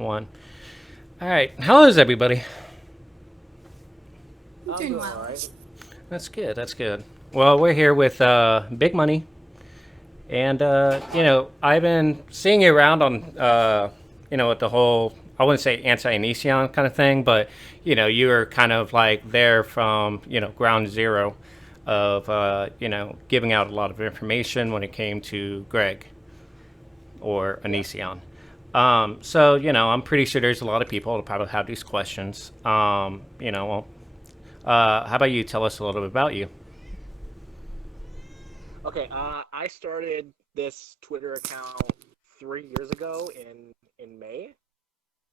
One. All right. How is everybody? I'm Doing doing well. alright. That's good. That's good. Well, we're here with Big Money, and I've been seeing you around on with the whole, I wouldn't say anti-Onision kind of thing, but you were kind of like there from ground zero of giving out a lot of information when it came to Greg or Yeah. Onision. So I'm pretty sure there's a lot of people that probably have these questions. How about you tell us a little bit about you? Okay. I started this Twitter account 3 years ago in May,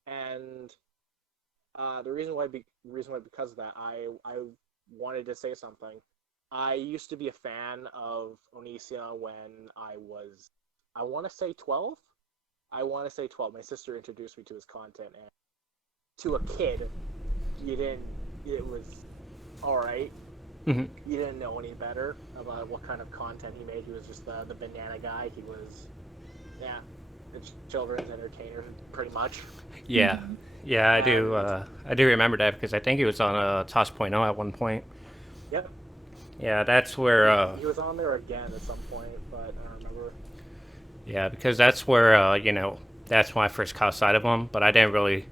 and the reason why because of that I wanted to say something. I used to be a fan of Onisia when I want to say 12. I want to say 12. My sister introduced me to his content, and to a kid, you didn't. It was all right. Hmm. You didn't know any better about what kind of content he made. He was just the banana guy. He was, yeah, it's children's entertainer pretty much. Yeah, Hmm. yeah, I do. And I do remember that because I think he was on Toss Point oh at one point. yep, Yeah, that's where. he was on there again at some point, but I don't remember. Yeah, because that's where that's when I first caught sight of him. But I didn't really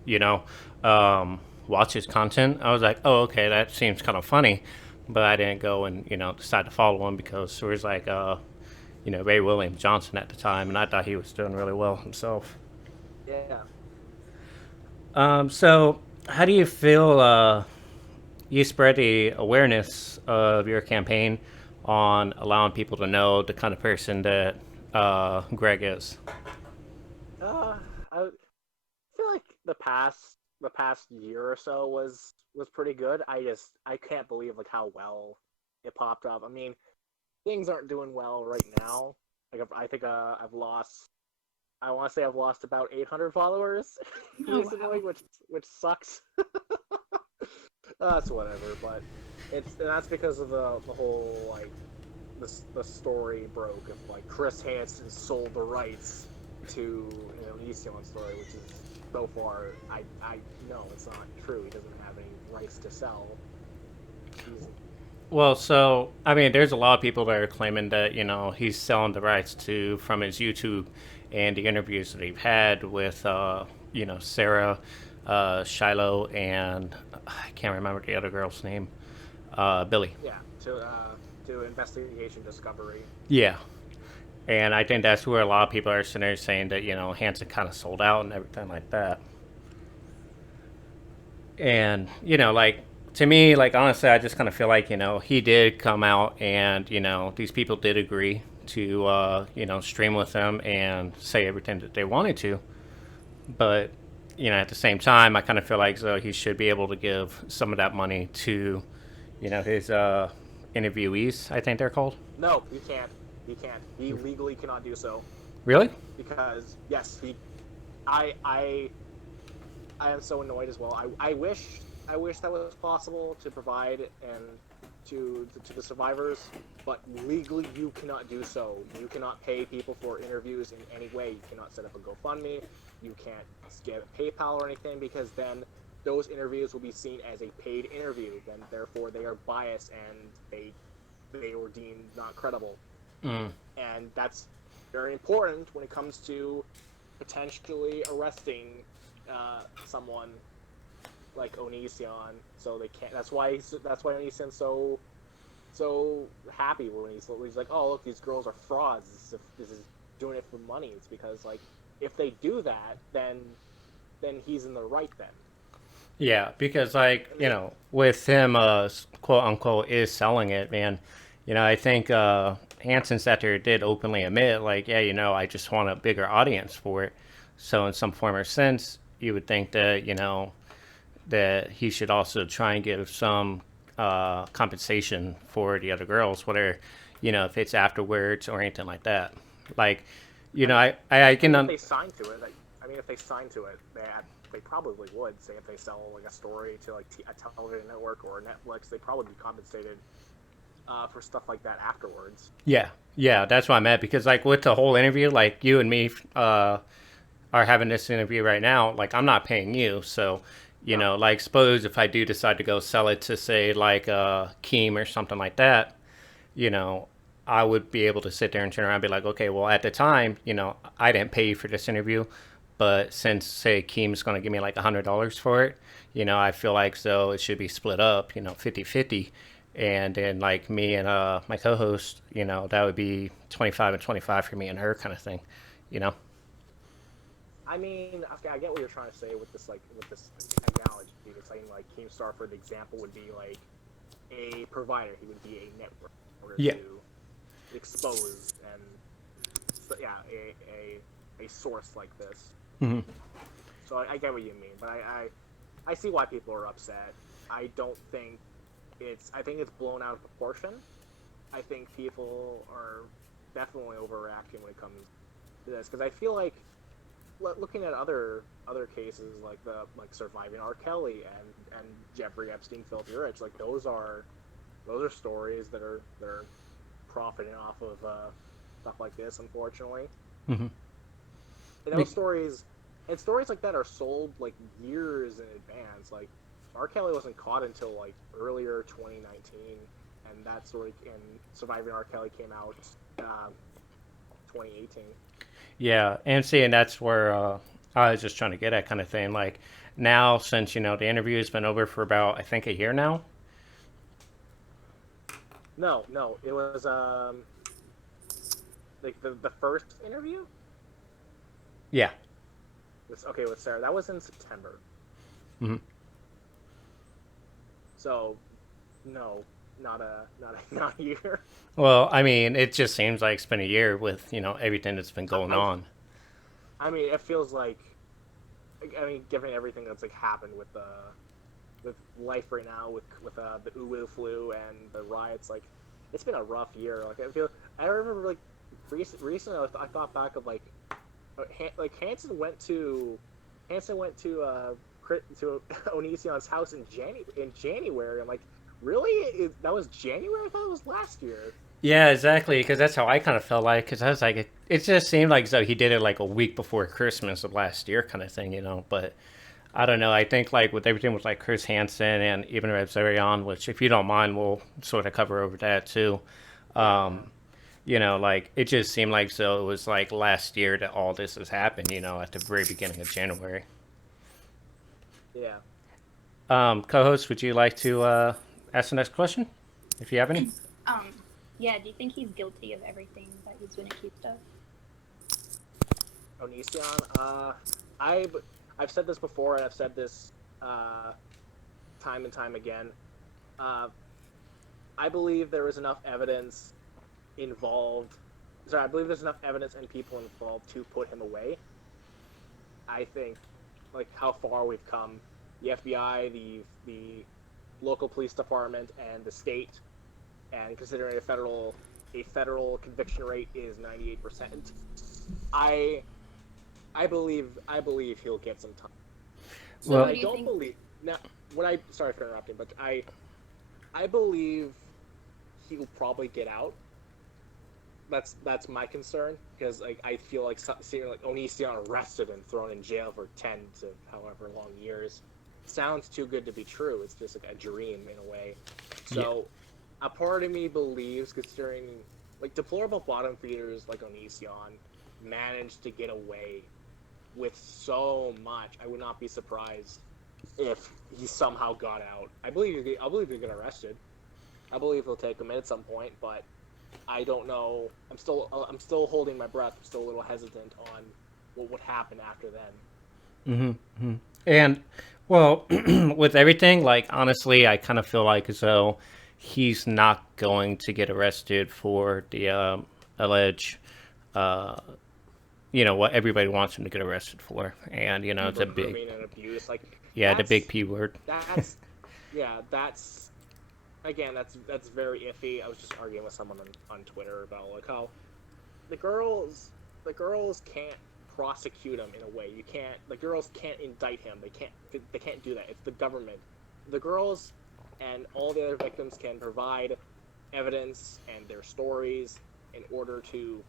watch his content. I was like, oh, okay, that seems kind of funny, but I didn't go and decide to follow him because there was like Ray William Johnson at the time, and I thought he was doing really well himself. Yeah. So how do you feel you spread the awareness of your campaign on allowing people to know the kind of person that Greg is? I feel like the past year or so was pretty good. I can't believe like how well it popped up. I mean, things aren't doing well right now. Like I think I've lost. I want to say I've lost about 800 followers Oh recently, wow. which sucks. That's whatever, but and that's because of the whole like the story broke of like Chris Hansen sold the rights to Onision story, which is so far I know it's not true. He doesn't have any rights to sell. He's Well, so I mean, there's a lot of people that are claiming that he's selling the rights to from his YouTube and the interviews that he's had with Sarah, Shiloh, and I can't remember the other girl's name, Billy. yeah to investigation discovery. Yeah, and I think that's where a lot of people are sitting there saying that Hanson kind of sold out and everything like that. And like to me, like honestly, I just kind of feel like he did come out, and these people did agree to stream with him and say everything that they wanted to. But at the same time, I kind of feel like he should be able to give some of that money to his interviewees. I think they're called. No, he can't. He can't. He legally cannot do so Really? because yes, he. I I am so annoyed as well. I wish that was possible to provide and to the survivors, but legally you cannot do so. You cannot pay people for interviews in any way. You cannot set up a GoFundMe. You can't get PayPal or anything because then those interviews will be seen as a paid interview. Then therefore they are biased and they were deemed not credible. Mm. And that's very important when it comes to potentially arresting someone like Onision. So they can't. That's why Onision's so happy when he's like, oh look, these girls are frauds. This is doing it for money. It's because like if they do that, then he's in the right then. Yeah, because like And they with him, quote unquote, is selling it, man. I think Hanson Setter did openly admit, like, yeah, I just want a bigger audience for it. So in some form or sense, you would think that that he should also try and give some compensation for the other girls, whether if it's afterwards or anything like that. Like, I mean I I can mean if they sign to it, if they sign to it, they probably would say if they sell like a story to like a television network or Netflix, they probably be compensated for stuff like that afterwards. yeah, yeah, that's what I meant because like with the whole interview, like you and me are having this interview right now, like I'm not paying you, so No. like suppose if I do decide to go sell it to say like Keem or something like that, you know, I would be able to sit there and turn around and be like, okay, well, at the time, I didn't pay you for this interview, but since, say, Keem's going to give me like $100 for it, I feel like so it should be split up, 50-50. And then, like, me and my co host, that would be 25 and 25 for me and her kind of thing, you know? I mean, okay, I get what you're trying to say with this, like, with this analogy. You're saying, like, Keemstar, for the example, would be, like, a provider. He would be a network in order Yeah. to expose and, yeah, a source like this. Mm-hmm. So I get what you mean, but I see why people are upset. I don't think I think it's blown out of proportion. I think people are definitely overreacting when it comes to this, because I feel like looking at other cases like surviving R. Kelly and Jeffrey Epstein, Filthy Rich, like those are stories that are profiting off of stuff like this, unfortunately. Mm-hmm. And stories like that are sold like years in advance. Like R. Kelly wasn't caught until like earlier 2019, and that story and Surviving R. Kelly came out 2018. Yeah, and that's where I was just trying to get at kind of thing. Like now, since the interview has been over for about I think a year now. No, it was like the first interview. Yeah. Okay, with Sarah, that was in September. Mm-hmm. So, no, not a year. Well, I mean, it just seems like it's been a year with everything that's been going on. I mean, it feels like, I mean, given everything that's like happened with life right now, with the Uwu flu and the riots, like it's been a rough year. Like I remember like recently, I thought back of like Hanson went to Onision's house in January. I'm like, really? That was January? I thought it was last year. Yeah, exactly. Because that's how I kind of felt like. Because I was like, it just seemed like so he did it like a week before Christmas of last year, kind of thing. But I don't know. I think like with everything with like Chris Hansen and even Reb Zarian, which if you don't mind, we'll sort of cover over that too. Like it just seemed like so it was like last year that all this has happened. At the very beginning of January. Yeah. Co-host, would you like to ask the next question, if you have any? Um, yeah, do you think he's guilty of everything that he's been accused of? Onision, I've said this before, and I've said this time and time again. I believe there is enough evidence involved. Sorry, I believe there's enough evidence and people involved to put him away. I think, like, how far we've come. The FBI, the local police department, and the state, and considering a federal conviction rate is 98%, I believe he'll get some time. So Well, I don't believe now. Sorry for interrupting, but I believe he'll probably get out. That's my concern, because like I feel like seeing like Onision arrested and thrown in jail for 10 to however long years sounds too good to be true. It's just like a dream in a way. So a part of me believes, considering like deplorable bottom feeders like Onision managed to get away with so much, I would not be surprised if he somehow got out. I believe he'll get arrested. I believe he'll take him in at some point, but I don't know. I'm still holding my breath. I'm still a little hesitant on what would happen after then. Mm-hmm. And well, with everything, like honestly, I kind of feel like as though he's not going to get arrested for the alleged, what everybody wants him to get arrested for, and it's a big, and abuse, like the big P word. That's again, that's very iffy. I was just arguing with someone on Twitter about like how the girls can't prosecute him in a way. The girls can't indict him. They can't do that. It's the government. The girls and all the other victims can provide evidence and their stories in order to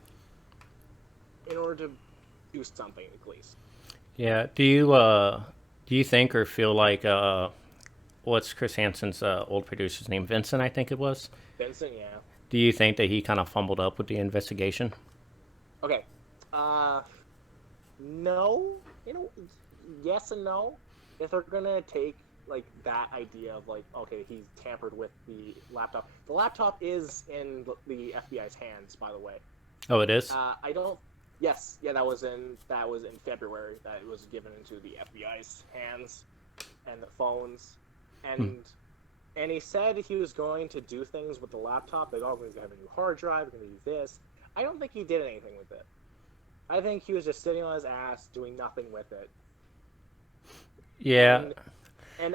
do something, at least. Yeah. Do you think or feel like what's Chris Hansen's old producer's name? Vincent, I think it was. Vincent, yeah. Do you think that he kind of fumbled up with the investigation? Okay. Uh, no. You know, yes and no. If they're gonna take like that idea of like, okay, he's tampered with the laptop. The laptop is in the FBI's hands, by the way. Oh, it is. I don't. Yes, yeah, that was in February that it was given into the FBI's hands and the phones, Hmm. and he said he was going to do things with the laptop. Like, oh, we're going to have a new hard drive. We're going to do this. I don't think he did anything with it. I think he was just sitting on his ass doing nothing with it. Yeah. And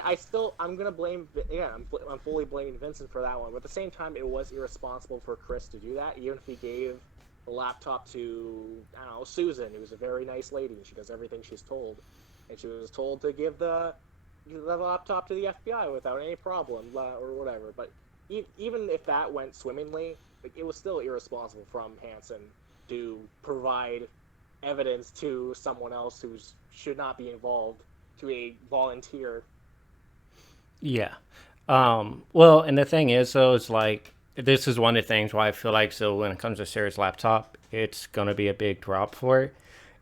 I'm gonna blame. Yeah, I'm fully blaming Vincent for that one. But at the same time, it was irresponsible for Chris to do that, even if he gave the laptop to, I don't know, Susan, who's a very nice lady. She does everything she's told, and she was told to give the laptop to the FBI without any problem or whatever. But even if that went swimmingly, like, it was still irresponsible from Hansen to provide evidence to someone else who should not be involved, to a volunteer. Yeah. Well, and the thing is, though, is like this is one of the things why I feel like so when it comes to Sarah's laptop, it's gonna be a big drop for it,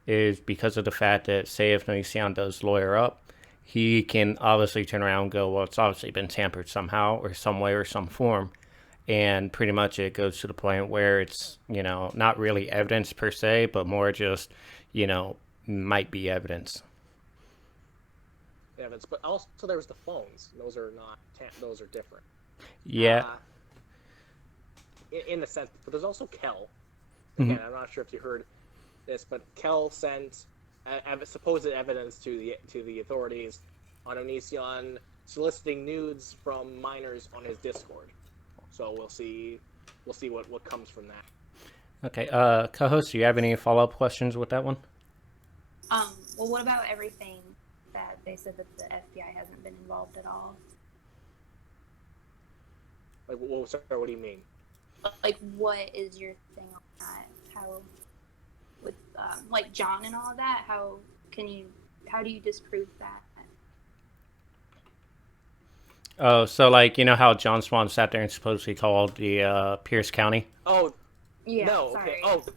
is because of the fact that say if Noisian does lawyer up, he can obviously turn around and go, well, it's obviously been tampered somehow or some way or some form, and pretty much it goes to the point where it's not really evidence per se, but more just you know might be evidence. Evidence, but also there was the phones. Those are not. Those are different. Yeah. Uh, in the sense, but there's also Kel. Again, Mhm. I'm not sure if you heard this, but Kel sent supposed evidence to the authorities on Onision soliciting nudes from minors on his Discord. So we'll see what comes from that. Okay. Co-host, do you have any follow-up questions with that one? Well, what about everything that they said that the FBI hasn't been involved at all? Like, what do you mean? Like, what is your thing on that? How, with like John and all of that, how do you disprove that? Oh, so like how John Swan sat there and supposedly called the Pierce County. Oh, Yeah, no, okay. sorry.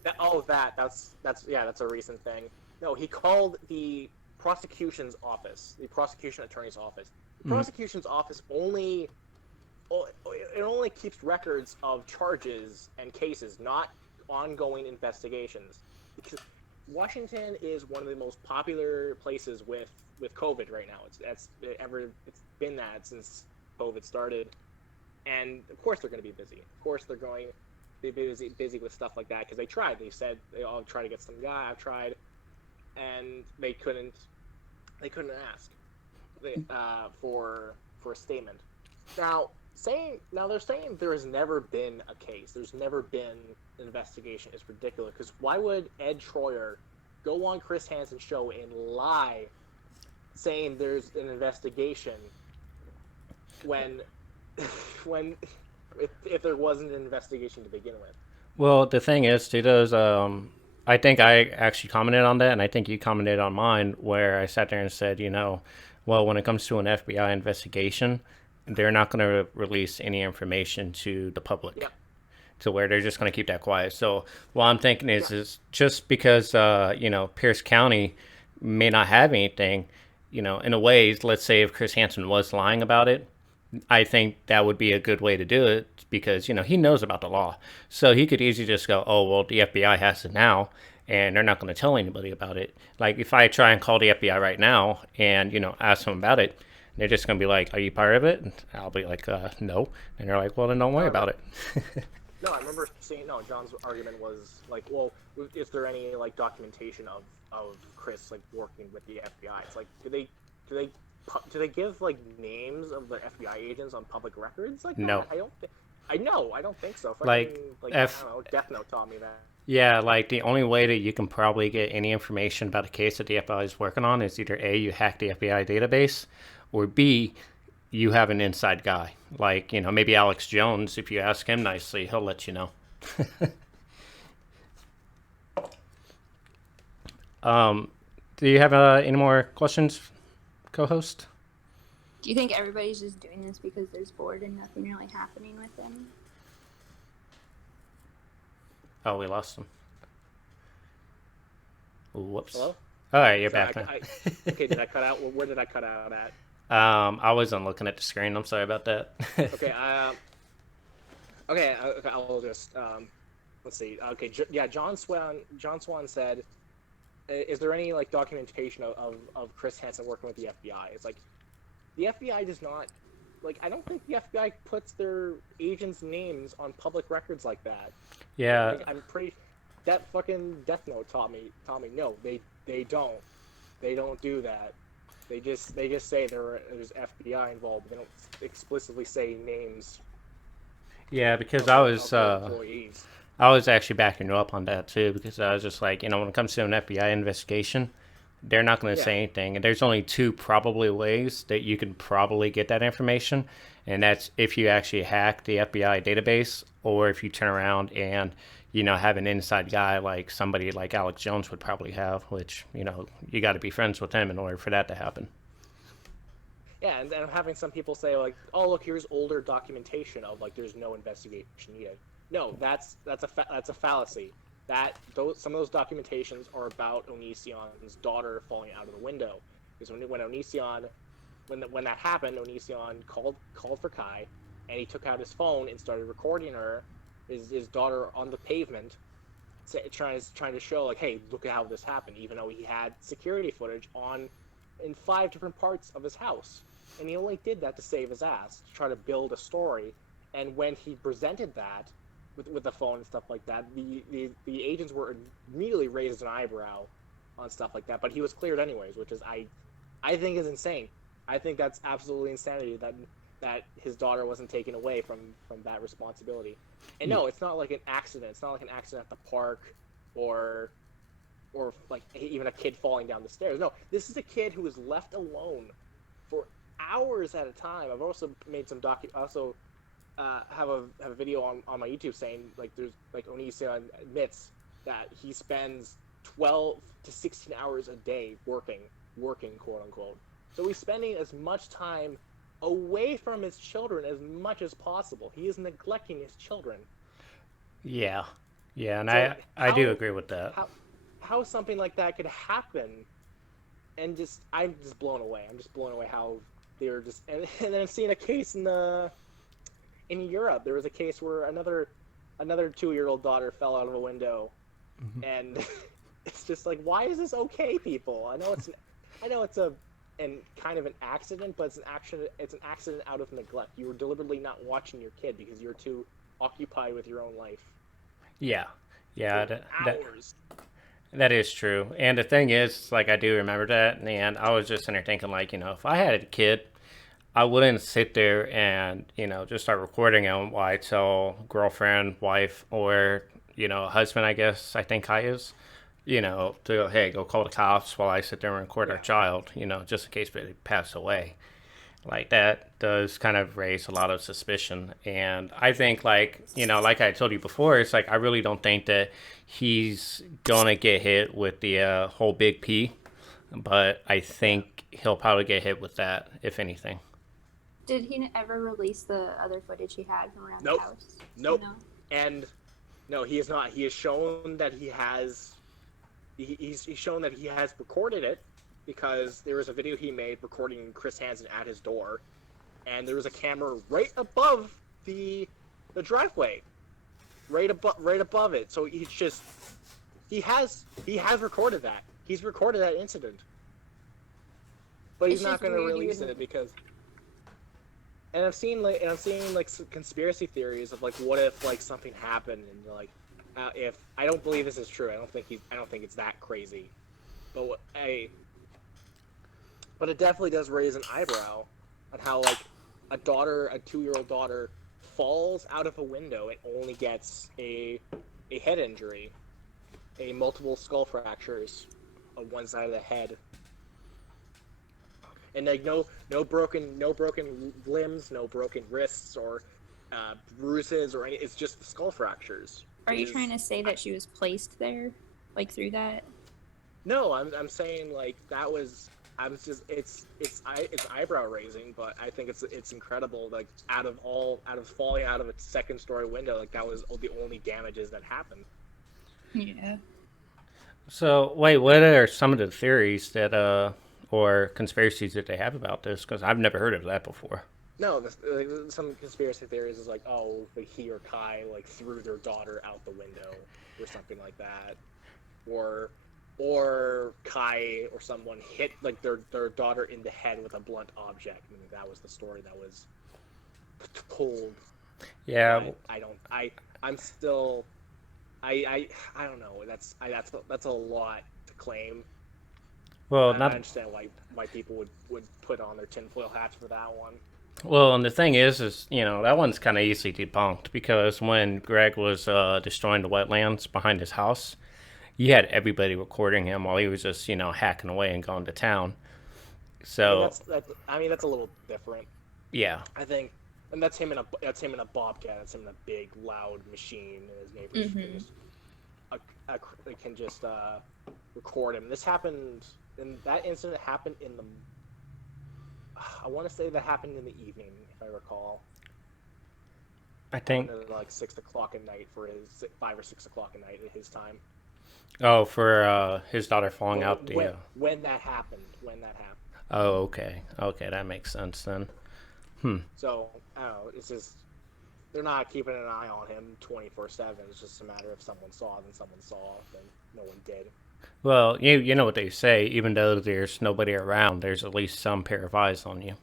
That's a recent thing. No, he called the prosecution's office, the prosecution attorney's office. The Mhm. prosecution's office only keeps records of charges and cases, not ongoing investigations. Because Washington is one of the most popular places with COVID right now. It's been that since COVID started, and of course they're going to be busy. Of course they're going to be busy with stuff like that because they tried. They said they all try to get some guy. I've tried, and they couldn't. They couldn't ask for a statement. Now they're saying there has never been a case. There's never been an investigation. It's ridiculous because why would Ed Troyer go on Chris Hansen's show and lie, saying there's an investigation when when if there wasn't an investigation to begin with? Well, the thing is, too, those I think I actually commented on that, and I think you commented on mine where I sat there and said, well, when it comes to an FBI investigation, they're not going to release any information to the public, Yeah, to where they're just going to keep that quiet. So what I'm thinking yeah, is just because Pierce County may not have anything, in a way, let's say if Chris Hansen was lying about it, I think that would be a good way to do it because he knows about the law, so he could easily just go, oh well, the FBI has it now, and they're not going to tell anybody about it. Like if I try and call the FBI right now and ask them about it, they're just going to be like, are you part of it? And I'll be like, no. And they're like, well, then don't no, worry I about remember. it. No, I remember seeing. No, John's argument was like, well, is there any like documentation of Chris like working with the FBI? It's like, do they do they give like names of the FBI agents on public records like No. that? I don't think. I know. I don't think so. Like, Fucking like, I if don't know. Death Note taught me that. yeah, like the only way that you can probably get any information about a case that the FBI is working on is either A, you hack the FBI database, or B, you have an inside guy. Like, maybe Alex Jones, if you ask him nicely, he'll let you know. Do you have any more questions, co-host? Do you think everybody's just doing this because they're bored and nothing really happening with them? Oh, we lost him. Ooh, whoops. Hello? All right, you're Sorry, back now. okay, did I cut out? Where did I cut out at? I wasn't looking at the screen. I'm sorry about that. Okay, okay, I'll just let's see. Okay, yeah, John Swan said, "Is there any like documentation of Chris Hansen working with the FBI?" It's like the FBI does not, like, I don't think the FBI puts their agents' names on public records like that. Yeah. I'm pretty. That fucking Death Note taught me. No, they don't. They don't do that. They just say there's FBI involved. They don't explicitly say names. Yeah, because employees. I was actually backing you up on that too, because I was just like, when it comes to an FBI investigation, they're not going to say anything. And there's only two probably ways that you can probably get that information. And that's if you actually hack the FBI database, or if you turn around and, have an inside guy like somebody like Alex Jones would probably have, which, you got to be friends with him in order for that to happen. Yeah, and I'm having some people say, like, oh, look, here's older documentation of, like, there's no investigation needed. No, that's a fallacy. Some of those documentations are about Onision's daughter falling out of the window. Because when that happened, Onision called for Kai, and he took out his phone and started recording his daughter on the pavement, trying to show, like, hey, look at how this happened, even though he had security footage in 5 different parts of his house. And he only did that to save his ass, to try to build a story. And when he presented that with the phone and stuff like that, the agents were immediately raised an eyebrow on stuff like that. But he was cleared anyways, which is I think is insane. I think that's absolutely insanity that his daughter wasn't taken away from that responsibility. And no, it's not like an accident. It's not like an accident at the park or like even a kid falling down the stairs. No, this is a kid who was left alone for hours at a time. I've also made some have a video on my YouTube saying, like, there's, like, Onision admits that he spends 12 to 16 hours a day working, quote unquote. So he's spending as much time away from his children as much as possible. He is neglecting his children. Yeah, and So I do agree with that. How something like that could happen, and I'm just blown away. I'm just blown away how they're just, and then I'm seeing a case in Europe. There was a case where another 2-year-old daughter fell out of a window, and it's just like, why is this okay, people? I know it's kind of an accident, but it's an accident out of neglect. You were deliberately not watching your kid because you're too occupied with your own life. Yeah, Hours. That is true. And the thing is, like, I do remember that, and I was just sitting there thinking, like, if I had a kid, I wouldn't sit there and, just start recording him while I tell girlfriend, wife, or, husband, I guess, I think I is, to go, hey, go call the cops while I sit there and record our child, just in case they pass away. Like, that does kind of raise a lot of suspicion. And I think, like, like I told you before, it's like, I really don't think that he's going to get hit with the whole big P. But I think he'll probably get hit with that, if anything. Did he ever release the other footage he had from around Nope. the house? Nope. No? And no, he is not. He has shown that he has. He's shown that he has recorded it, because there was a video he made recording Chris Hansen at his door, and there was a camera right above the driveway, right above it. So he has recorded that. He's recorded that incident, but he's not going to release it because. And I'm seeing some conspiracy theories of, like, what if, like, something happened, and, like, if I don't believe this is true. I don't think it's that crazy, but but it definitely does raise an eyebrow on how, like, a 2-year-old daughter falls out of a window and only gets a head injury, multiple skull fractures on one side of the head. And, like, no broken limbs, no broken wrists or bruises or any. It's just the skull fractures. Are you trying to say that she was placed there, like, through that? No, I'm saying like that was. I'm just it's eyebrow raising, but I think it's incredible. Like out of falling out of a second story window, like that was the only damages that happened. Yeah. So wait, what are some of the theories that or conspiracies that they have about this? Because I've never heard of that before. No, some conspiracy theories is like, oh, like he or Kai like threw their daughter out the window or something like that, or Kai or someone hit like their daughter in the head with a blunt object. I mean, that was the story that was told, Yeah, but I'm still I don't know. That's a lot to claim. well, I not understand why people would put on their tinfoil hats for that one. well, and the thing is that one's kind of easily debunked because when Greg was destroying the wetlands behind his house, you had everybody recording him while he was just hacking away and going to town. So I mean that's a little different. yeah, I think, and that's him in a bobcat. That's him in a big loud machine, and his neighbors can Mhm. just they can just record him. This happened, and that incident happened in the. I want to say that happened in the evening, if I recall. I Happened think. at like 6 o'clock at night for his 5 or 6 o'clock at night at his time. Oh, for his daughter falling out the. When that happened. Oh, okay, okay, that makes sense then. Hmm. So I don't know. It's just they're not keeping an eye on him 24/7. It's just a matter of someone saw, then someone saw, then no one did. Well, you know what they say. Even though there's nobody around, there's at least some pair of eyes on you,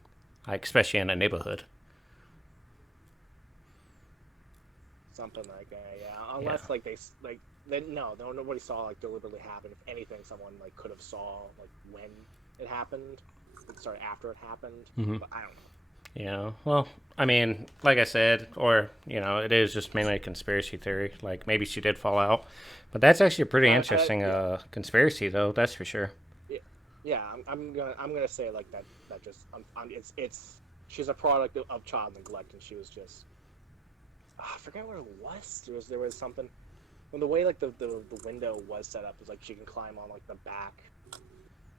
like especially in a neighborhood. Something like that, yeah. Yeah. Unless like then no, nobody saw like deliberately happen. If anything, someone like could have saw like when it happened. Sorry, after it happened. Hmm. But I don't know. Yeah. Well, I mean, like I said, or it is just mainly a conspiracy theory. Like maybe she did fall out, but that's actually a pretty interesting Yeah, conspiracy, though. That's for sure. yeah, yeah. I'm gonna say like that. That just it's she's a product of child neglect, and she was just I forget what it was. There was something. When the way like the window was set up is like she can climb on like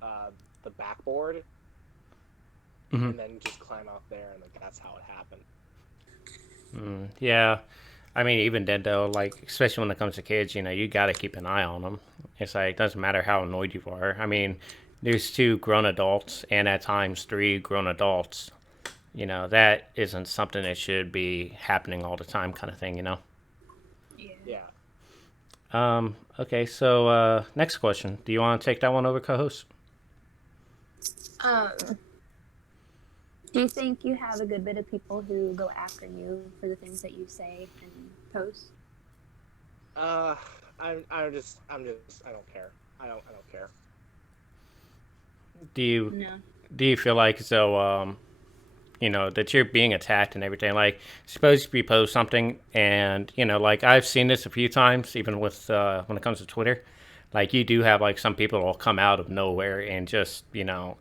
uh the backboard Hmm. and then just climb out there and like that's how it happened. Yeah. I mean, even then, though, like especially when it comes to kids, you got to keep an eye on them. It's like it doesn't matter how annoyed you are. I mean, there's two grown adults and at times three grown adults. That isn't something that should be happening all the time, kind of thing. Yeah. Yeah. Okay, so next question. Do you want to take that one over, co-host? Um, do you think you have a good bit of people who go after you for the things that you say and post? Uh, I'm just I don't care. I don't care. Do you No. do you feel like so that you're being attacked and everything? Like, suppose you post something, and like I've seen this a few times, even with when it comes to Twitter. Like, you do have like some people that will come out of nowhere and just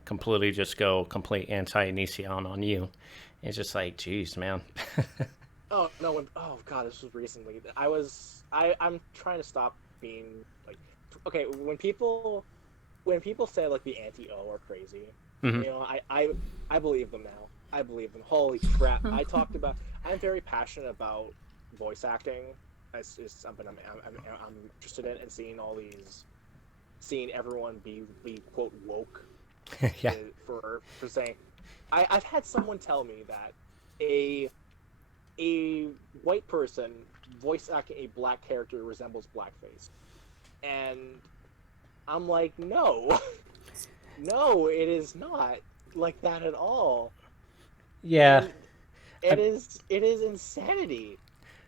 completely just go complete anti-Nicion on you. It's just like, geez, man. Oh no! Oh god, this was recently. I'm trying to stop being like okay when people say like the anti-O are crazy. Hmm. I believe them now. I believe them. Holy crap! I'm very passionate about voice acting. It's something I'm interested in, and seeing everyone be quote woke Yeah. for saying. I've had someone tell me that a a white person voice acting a black character resembles blackface, and I'm like, no, no, it is not like that at all, Yeah. and I, it is insanity.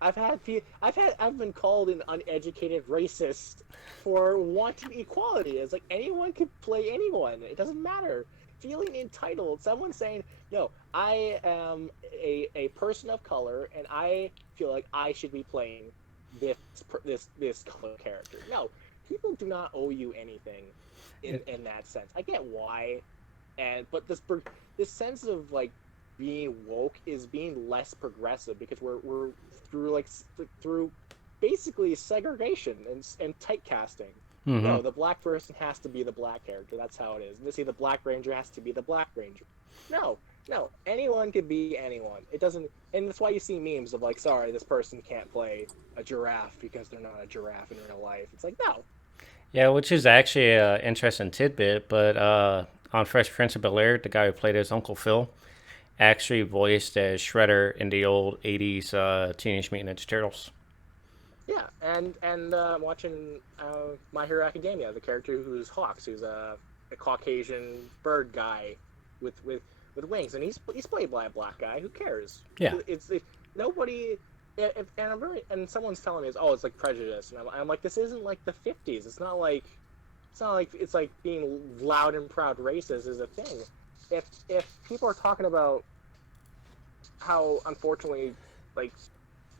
I've been called an uneducated racist for wanting equality. It's like anyone could play anyone. It doesn't matter. Feeling entitled. Someone saying, "No, I am a person of color, and I feel like I should be playing this color character." No, people do not owe you anything in that sense. I get why, but this sense of like being woke is being less progressive because we're through through basically segregation and typecasting. Mm-hmm. No, the black person has to be the black character. That's how it is. And they say the Black Ranger has to be the Black Ranger. No, no, anyone could be anyone. It doesn't, and that's why you see memes of like, sorry, this person can't play a giraffe because they're not a giraffe in real life. It's like, no, Yeah, which is actually an interesting tidbit. But on Fresh Prince of Bel Air, the guy who played his Uncle Phil actually voiced as Shredder in the old '80s Teenage Mutant Ninja Turtles. yeah, and I'm watching My Hero Academia, the character who's Hawks, who's a Caucasian bird guy with with with wings, and he's played by a black guy. Who cares? Yeah, Nobody. If, and I'm really, and someone's telling me, oh, it's like prejudice, and I'm like, this isn't like the '50s. It's not like it's like being loud and proud racist is a thing. If people are talking about how unfortunately like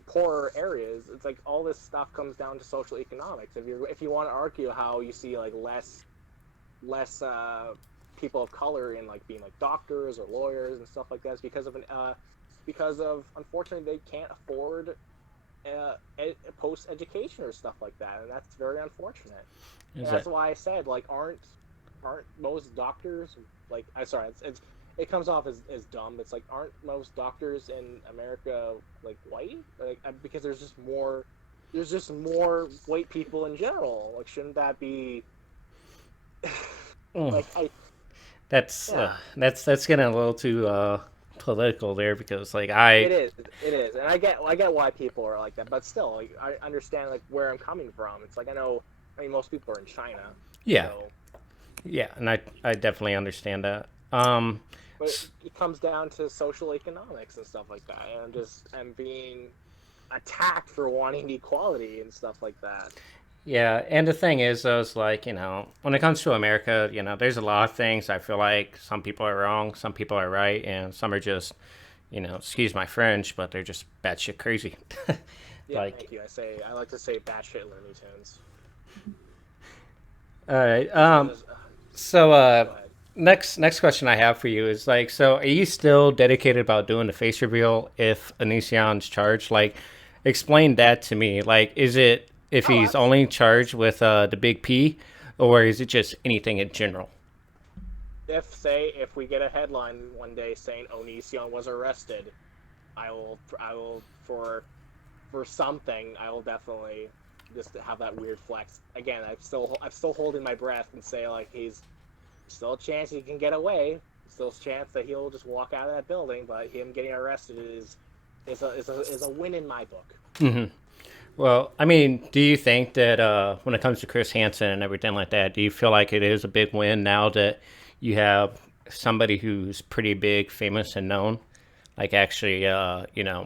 poorer areas, it's like all this stuff comes down to social economics. If you want to argue how you see like less people of color in like being like doctors or lawyers and stuff like that, it's because of unfortunately they can't afford post education or stuff like that, and that's very unfortunate. And is that that's why I said like aren't most doctors like I sorry it comes off as dumb. It's like aren't most doctors in America like white? Like because there's just more white people in general. Like shouldn't that be mm, like I that's yeah. that's getting a little too political there because like It I is. It is, and I get why people are like that, but still, like I understand like where I'm coming from. It's like I know. I mean, most people are in China, yeah, so yeah, and I definitely understand that. but it comes down to social economics and stuff like that, and I'm being attacked for wanting equality and stuff like that. Yeah, and the thing is, though, is like, when it comes to America, there's a lot of things I feel like some people are wrong, some people are right, and some are just, excuse my French, but they're just batshit crazy. Yeah, Like, thank you. I like to say batshit Looney Tunes. all right. So there's, So, go ahead. next question I have for you is like, so are you still dedicated about doing the face reveal if Onision's charged? Like, explain that to me. Like, is it if Oh, he's only charged with the big P, or is it just anything in general? If we get a headline one day saying Onision was arrested, I will for something, I will definitely just have that weird flex. Again, I'm still holding my breath and say like he's still a chance he can get away. Still a chance that he'll just walk out of that building, but him getting arrested is a win in my book. Hmm. Well, I mean, do you think that when it comes to Chris Hansen and everything like that, do you feel like it is a big win now that you have somebody who's pretty big, famous, and known, like actually,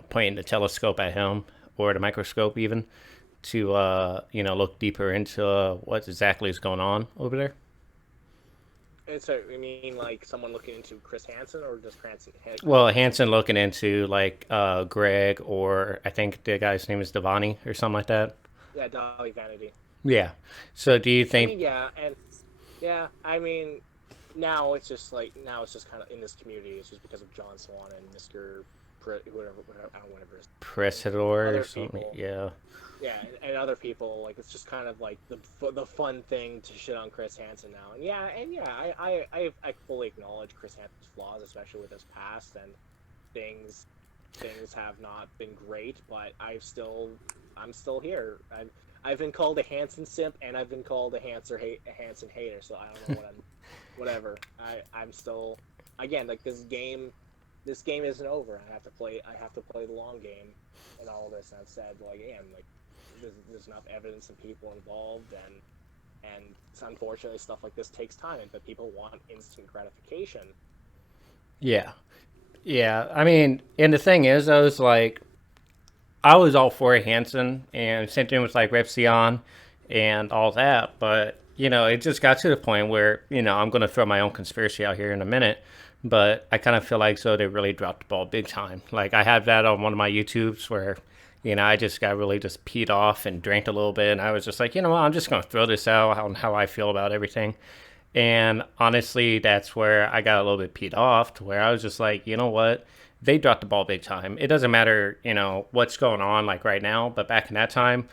pointing the telescope at him or the microscope even to, look deeper into what exactly is going on over there? And so, you mean like someone looking into Chris Hansen or just Well, Hansen? Hansen looking into like Greg, or I think the guy's name is Devani or something like that. Yeah, Dolly Vanity. Yeah. So do you I think? mean, yeah, and yeah, I mean, now it's just kind of in this community. It's just because of John Swan and Mister whatever I don't know, whatever Presidor or other something. people. Yeah. Yeah, and other people like it's just kind of like the fun thing to shit on Chris Hansen now. And yeah, I fully acknowledge Chris Hansen's flaws, especially with his past and things things have not been great. But I'm still here. I've been called a Hansen simp and I've been called a Hansen hater. So I don't know what I'm whatever. I'm still again like this game isn't over. I have to play the long game and all this. And I've said like again like there's enough evidence and people involved and unfortunately stuff like this takes time but people want instant gratification. Yeah. Yeah. I mean, and the thing is, I was like, I was all for Hansen, and same thing with like Repsion and all that. But it just got to the point where I'm going to throw my own conspiracy out here in a minute. But I kind of feel like so they really dropped the ball big time. Like I have that on one of my YouTubes where I just got really just peed off and drank a little bit, and I was just like, what, I'm just going to throw this out on how I feel about everything. And honestly, that's where I got a little bit peed off to where I was just like, you know what? They dropped the ball big time. It doesn't matter, what's going on like right now, but back in that time,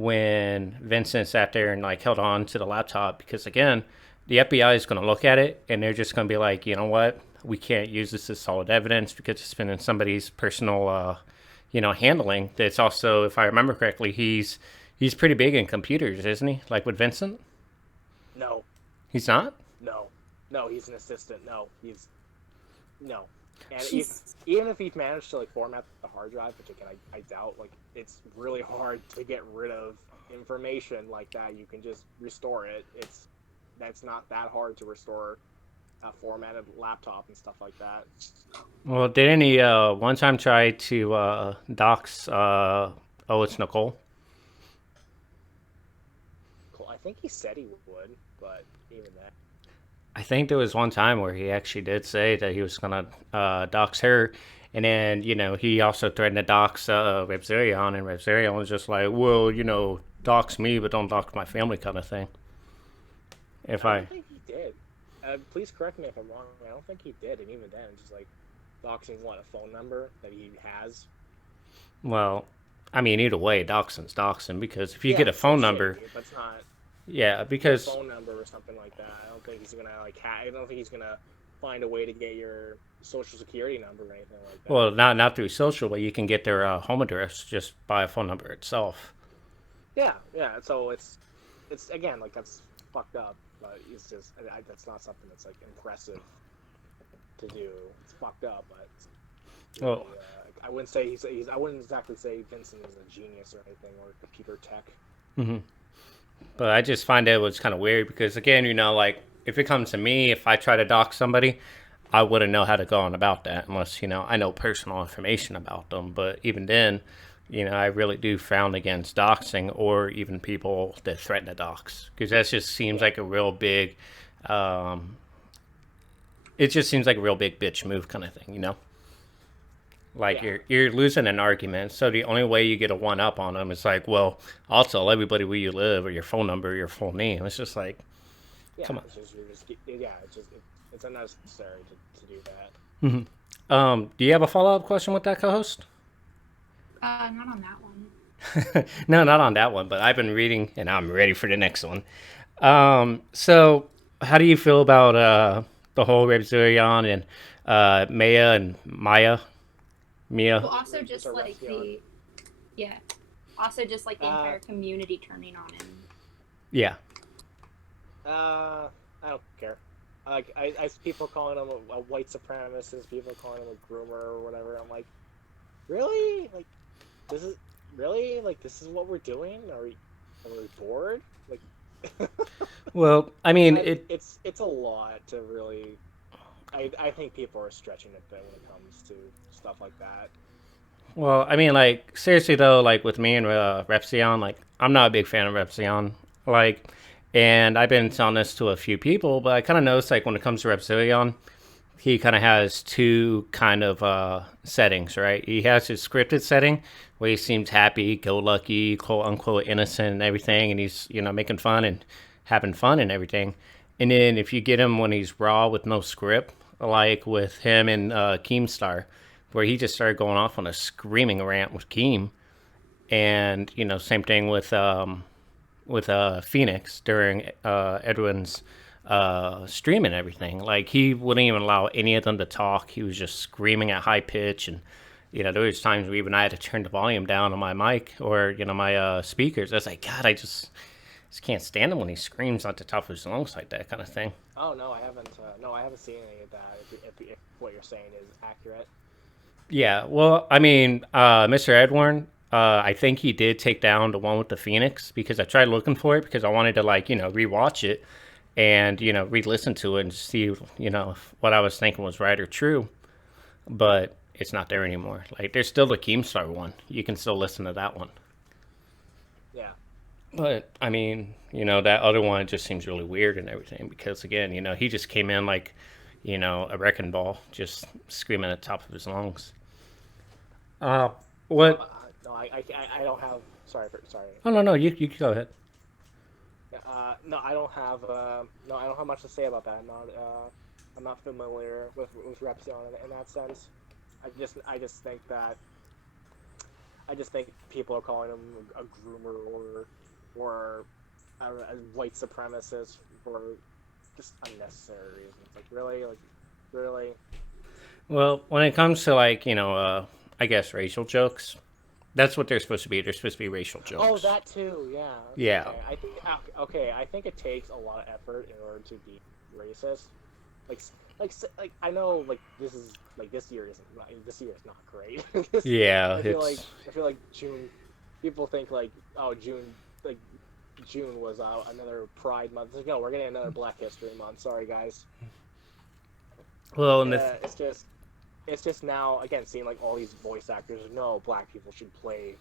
when Vincent sat there and like held on to the laptop because again, the FBI is going to look at it and they're just going to be like, you know what, we can't use this as solid evidence because it's been in somebody's personal, handling. That's also, if I remember correctly, he's pretty big in computers, isn't he? Like with Vincent, No, he's not. no, no. He's an assistant. No, he's no. And He's- even if he managed to like format the hard drive, which again I doubt, like it's really hard to get rid of information like that. You can just restore it. That's not that hard to restore a formatted laptop and stuff like that. Well, didn't he one time try to dox? Oh, it's Nicole. Cool. I think he said he would, but even that. I think there was one time where he actually did say that he was gonna dox her, and then he also threatened to dox Repzerion, and Repzerion was just like, well, dox me, but don't dox my family, kind of thing. If I I don't think he did. Please correct me if I'm wrong. I don't think he did, and even then, just like doxing what, a phone number that he has. well, I mean, either way, doxing's doxing because if you Yeah, get a it's phone shitty, number, but it's not yeah, a because phone number or something like that. I don't think he's gonna I don't think he's gonna find a way to get your social security number or anything like that. well, not through social, but you can get their home address just by a phone number itself. Yeah, yeah. So it's again like that's fucked up, but it's just that's not something that's like impressive to do. It's fucked up, but Well, I wouldn't say he's I wouldn't exactly say Vincent is a genius or anything or computer tech. hmm but I just find it was kind of weird because again, like if it comes to me, if I try to dox somebody, I wouldn't know how to go on about that unless I know personal information about them. But even then, I really do frown against doxing or even people that threaten to dox because that just seems like a real big. It just seems like a real big bitch move kind of thing. Like Yeah, you're losing an argument, so the only way you get a one up on them is like, well, I'll tell everybody where you live or your phone number, or your full name. It's just like, yeah. come on. It's just yeah. It's unnecessary to do that. Do you have a follow up question with that co-host? not on that one. No, not on that one, but I've been reading and I'm ready for the next one. So how do you feel about the whole Repzerion and Maya and Mia? Well, also Just just a like Repzion. yeah, also just like the Uh, entire community turning on him. Yeah. I don't care. Like I people calling him a white supremacist, people calling him a groomer or whatever. I'm like, really? Like, this is really like this is what we're doing? Are we bored? Like, Well, I mean, it. it's a lot to really. I think people are stretching it a bit when it comes to stuff like that. Well, I mean, like seriously though, like with me and Repzion, like I'm not a big fan of Repzion. Like, and I've been telling this to a few people, but I kind of noticed like when it comes to Repzilion, he kind of has two kind of settings, right? He has his scripted setting where he seems happy, go lucky, quote unquote innocent and everything, and he's making fun and having fun and everything. And then if you get him when he's raw with no script, like with him and Keemstar, where he just started going off on a screaming rant with Keem, and same thing with Phoenix during Edwin's stream and everything. Like he wouldn't even allow any of them to talk. He was just screaming at high pitch, and there was times where even I had to turn the volume down on my mic or my speakers. I was like, God, I just can't stand him when he screams at the top of his lungs like that kind of thing. Oh no, I haven't. No, I haven't seen any of that. If what you're saying is accurate. Yeah, well, I mean, Mr. Edwarn, I think he did take down the one with the Phoenix because I tried looking for it because I wanted to rewatch it and re-listen to it and see if what I was thinking was right or true, but it's not there anymore. Like there's still the Keemstar one. You can still listen to that one. Yeah. But I mean, that other one just seems really weird and everything because again, he just came in like, a wrecking ball, just screaming at the top of his lungs. Uh, what? No, I don't have. Sorry. Oh no, you go ahead. No, I don't have. No, I don't have much to say about that. I'm not familiar with Repzion in that sense. I just think that I just think people are calling him a groomer or I don't know, a white supremacist for just unnecessary reasons. Really. Well, when it comes to like I guess racial jokes, that's what they're supposed to be. They're supposed to be racial Oh, jokes. that too. Yeah. Yeah. Okay. I think. Okay. I think it takes a lot of effort in order to be racist. Like, like I know, like this year isn't. This year is not great. Yeah, I it's feel like June. People think like, oh, like June was another Pride month. Like, no, we're getting another Black History Month. Sorry, guys. well, and Yeah, it's just now again seeing like all these voice actors. No, black people should play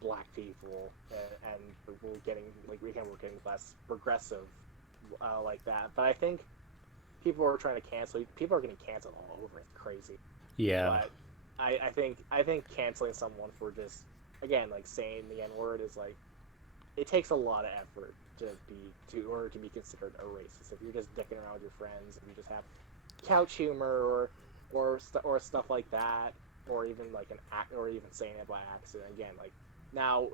black people, and we're getting less progressive like that. But I think people are trying to cancel. People are getting canceled all over. It's crazy. yeah, But I think canceling someone for just again like saying the N word is like it takes a lot of effort in order to be considered a racist. If you're just dicking around with your friends and you just have couch humor or stuff like that, or even like an act, or even saying it by accident. Again, like now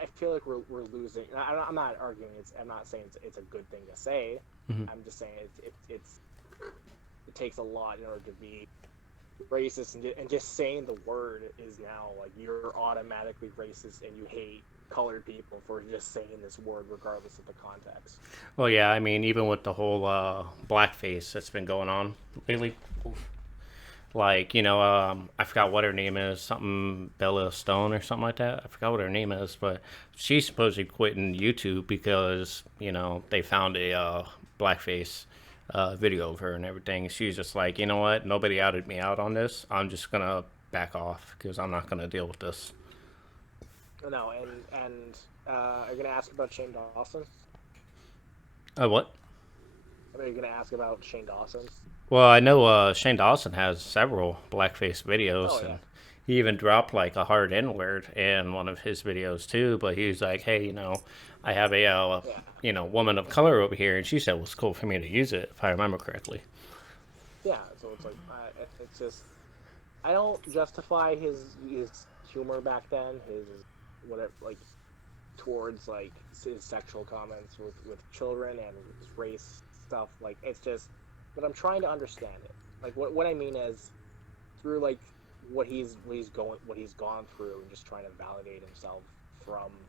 I feel like we're losing. I'm not arguing. I'm not saying it's a good thing to say. hmm I'm just saying it takes a lot in order to be racist, and just saying the word is now like you're automatically racist and you hate colored people for just saying this word regardless of the context. well, yeah. I mean, even with the whole blackface that's been going on lately, like I forgot what her name is, something Bella Stone or something like that. I forgot what her name is, but she's supposedly quitting YouTube because they found a blackface video of her and everything. She's just like, you know what? Nobody outed me out on this. I'm just gonna back off because I'm not gonna deal with this. No, and are you gonna ask about Shane Dawson? What? Are you gonna ask about Shane Dawson? Well, I know Shane Dawson has several blackface Oh videos, yeah, and he even dropped like a hard N word in one of his videos too. But he was like, "Hey, I have a yeah, woman of color over here," and she said it was cool for me to use it, if I remember correctly. yeah. So it's like it's just I don't justify his humor back then, his whatever like towards like his sexual comments with children and his race stuff. Like it's just, but I'm trying to understand it. Like what I mean is through like what he's gone through and just trying to validate himself from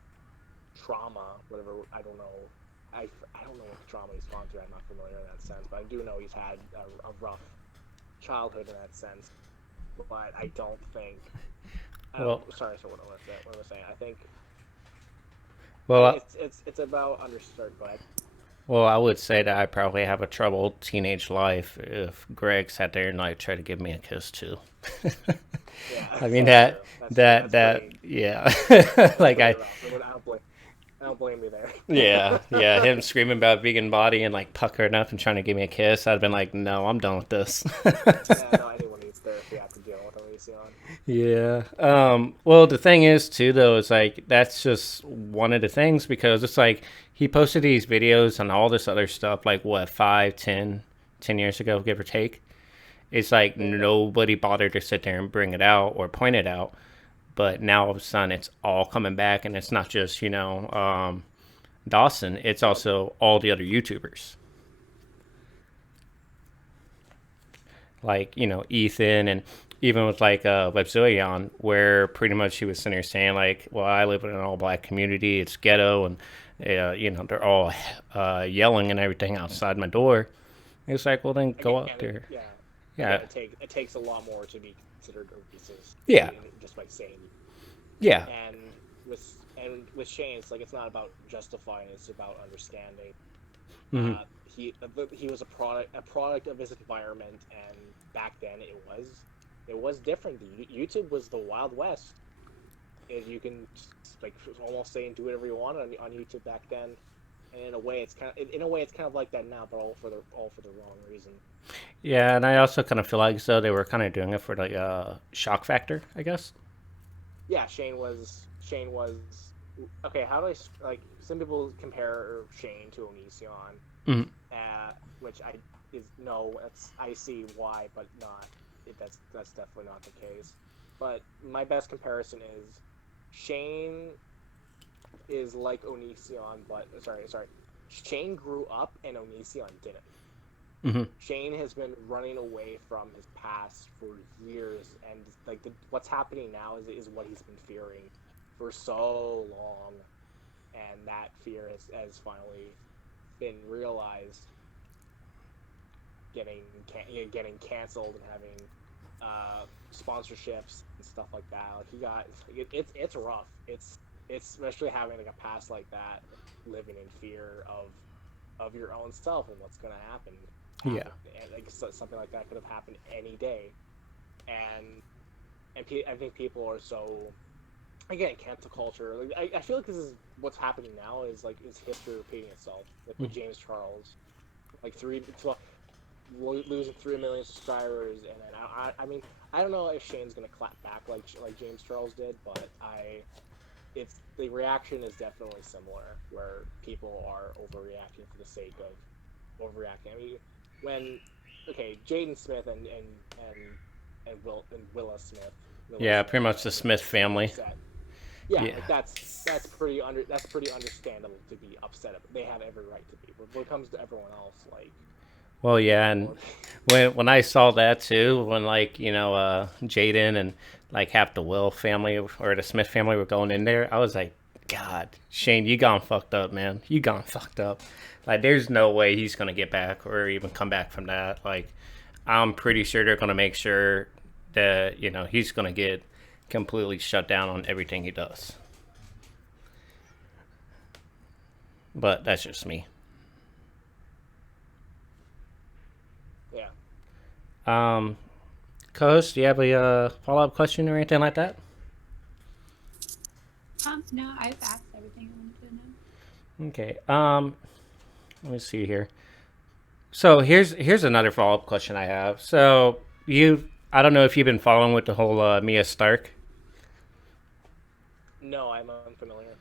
trauma, whatever. I don't know. I don't know what trauma he's gone through. I'm not familiar in that sense, but I do know he's had a rough childhood in that sense. But I don't think. I don't. Well, Sorry. So what was I saying? I think well, it's about understood. Go ahead. I would say that I probably have a troubled teenage life if Greg sat there and like tried to give me a kiss too. Yeah, I mean that's true. That's true. that yeah, That's like pretty rough. I don't blame you there. yeah, him screaming about vegan body and like puckering up and trying to give me a kiss. I'd been like, no, I'm done with this. Yeah, no, anyone needs therapy after dealing with Elysion. Yeah. Well, the thing is, too, though, is like that's just one of the things because it's like he posted these videos and all this other stuff, like what, 5, 10 years ago, give or take. It's like Yeah, nobody bothered to sit there and bring it out or point it out. But now all of a sudden, it's all coming back, and it's not just Dawson. It's yeah, also all the other YouTubers. Like Ethan and even with like Webzillion, where pretty much he was sitting there saying like, "Well, I live in an all-black community. It's ghetto, and they're all yelling and everything outside my door." It's like, well, then go out there. yeah. Yeah, Again, it takes a lot more to be considered a racist, yeah, just by saying. yeah, And with Shane, it's like it's not about justifying; it's about understanding. hmm He was a product of his environment, and back then it was different. YouTube was the Wild West, and you can like almost say and do whatever you want on YouTube back then. And in a way it's kind of like that now, but all for the wrong reason. yeah. And I also kind of feel like so they were kind of doing it for like shock factor, I guess. Yeah, Shane was okay. How do like some people compare Shane to Onision, hmm which I is no. That's I see why, but not. That's definitely not the case. but my best comparison is Shane is like Onision, but sorry. Shane grew up and Onision didn't. Hmm. Shane has been running away from his past for years, and like what's happening now is what he's been fearing for so long, and that fear has finally been realized. Getting canceled and having sponsorships and stuff like that. Like it's rough. It's especially having like a past like that, living in fear of your own self and what's gonna happen. Yeah. And like something like that could have happened any day, and I think people are so, again, cancel culture. Like, I feel like this is what's happening now is history repeating itself. Like with James Charles, like losing 3 million subscribers, and then I mean I don't know if Shane's gonna clap back like James Charles did, but it's the reaction is definitely similar, where people are overreacting for the sake of overreacting. I mean, when Jaden Smith and Willa Smith. Yeah, pretty much the Smith family. Yeah, Yeah. like that's pretty understandable to be upset about. They have every right to be. But when it comes to everyone else, like. Well, yeah, and when I saw that too, when Jaden and like half the Will family or the Smith family were going in there, I was like, God, Shane, you gone fucked up, man. You gone fucked up. Like, there's no way he's gonna get back or even come back from that. Like, I'm pretty sure they're gonna make sure that he's gonna get completely shut down on everything he does. But that's just me. Yeah. Co-host, do you have a follow-up question or anything like that? No, I've asked everything I wanted to know. Okay. Let me see here. So here's another follow-up question I have. So I don't know if you've been following with the whole Mia Stark. No, I'm unfamiliar.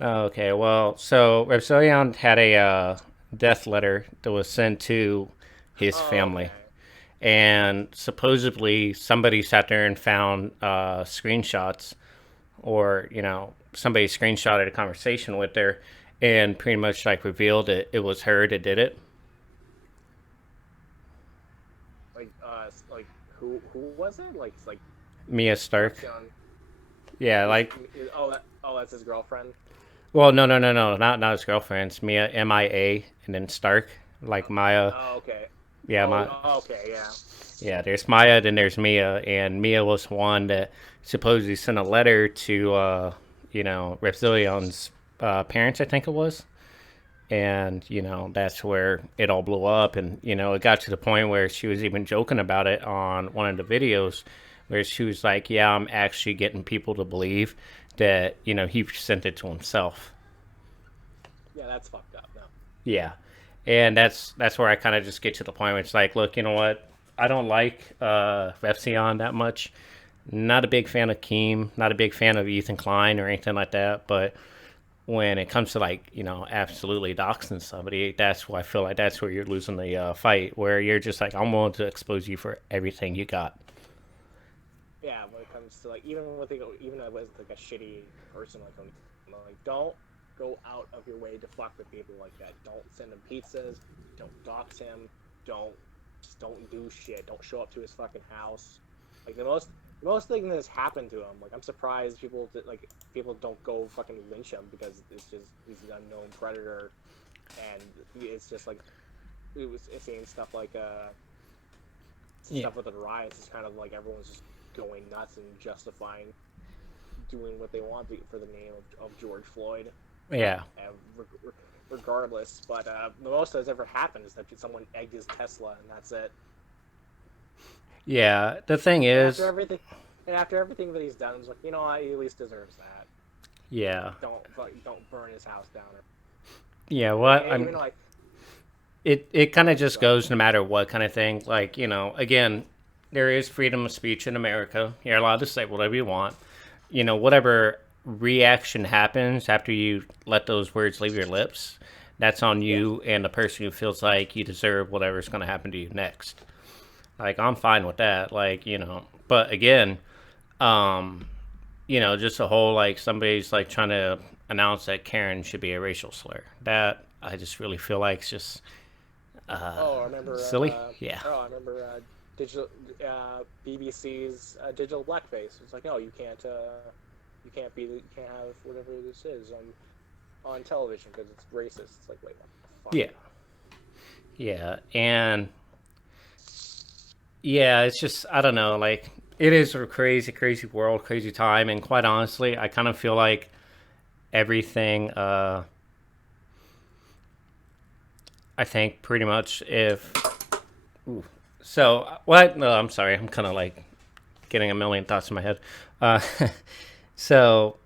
Oh, okay. Well, so Repsilion had a death letter that was sent to his family. Okay. And supposedly somebody sat there and found screenshots, or somebody screenshotted a conversation with her and pretty much like revealed it was her that did it. Like who was it? Like Mia Stark. young. Yeah, like, That's his girlfriend. well, no, not his girlfriend. It's Mia, MIA, and then Stark, like Maya. Oh, okay. Yeah, Okay, yeah. yeah. There's Maya, then there's Mia, and Mia was one that supposedly sent a letter to Repsilion's parents, I think it was. And that's where it all blew up, and it got to the point where she was even joking about it on one of the videos, where she was like, yeah, I'm actually getting people to believe that he sent it to himself. Yeah, that's fucked up. No. Yeah, and that's where I kind of just get to the point where it's like, look, you know what, I don't like Repsion that much. Not a big fan of Keem, not a big fan of Ethan Klein or anything like that, but when it comes to absolutely doxing somebody, that's why I feel like that's where you're losing the fight, where you're just like, I'm willing to expose you for everything you got. Yeah, when it comes to even if I was like a shitty person don't go out of your way to fuck with people like that. Don't send him pizzas. Don't dox him. Don't do shit. Don't show up to his fucking house. Like the most thing that has happened to him. Like, I'm surprised people don't go fucking lynch him, because it's just he's an unknown predator, and it's just like it's saying stuff like stuff with the riots. It's kind of like everyone's just going nuts and justifying doing what they want for the name of George Floyd. Yeah. Regardless, but the most that's ever happened is that someone egged his Tesla, and that's it. Yeah, the thing is, after everything that he's done, it's like, he at least deserves that. Yeah. Don't burn his house down. Yeah, what it kind of just goes no matter what kind of thing. Like, again, there is freedom of speech in America. You're allowed to say whatever you want. Whatever reaction happens after you let those words leave your lips, that's on you and the person who feels like you deserve whatever's going to happen to you next. Like, I'm fine with that. Like, but again, Um, just a whole like somebody's like trying to announce that Karen should be a racial slur. That I just really feel like it's just Oh, I remember. silly. Yeah. I remember digital BBC's digital blackface. It's like, no, you can't you can't have whatever this is on television because it's racist. It's like, wait, what the Yeah. fuck? Yeah. And yeah, it's just I don't know. Like it is a crazy, crazy world, crazy time, and quite honestly, I kind of feel like everything. I think pretty much if. Ooh. So what? No, I'm sorry. I'm kind of like getting a million thoughts in my head. Uh, so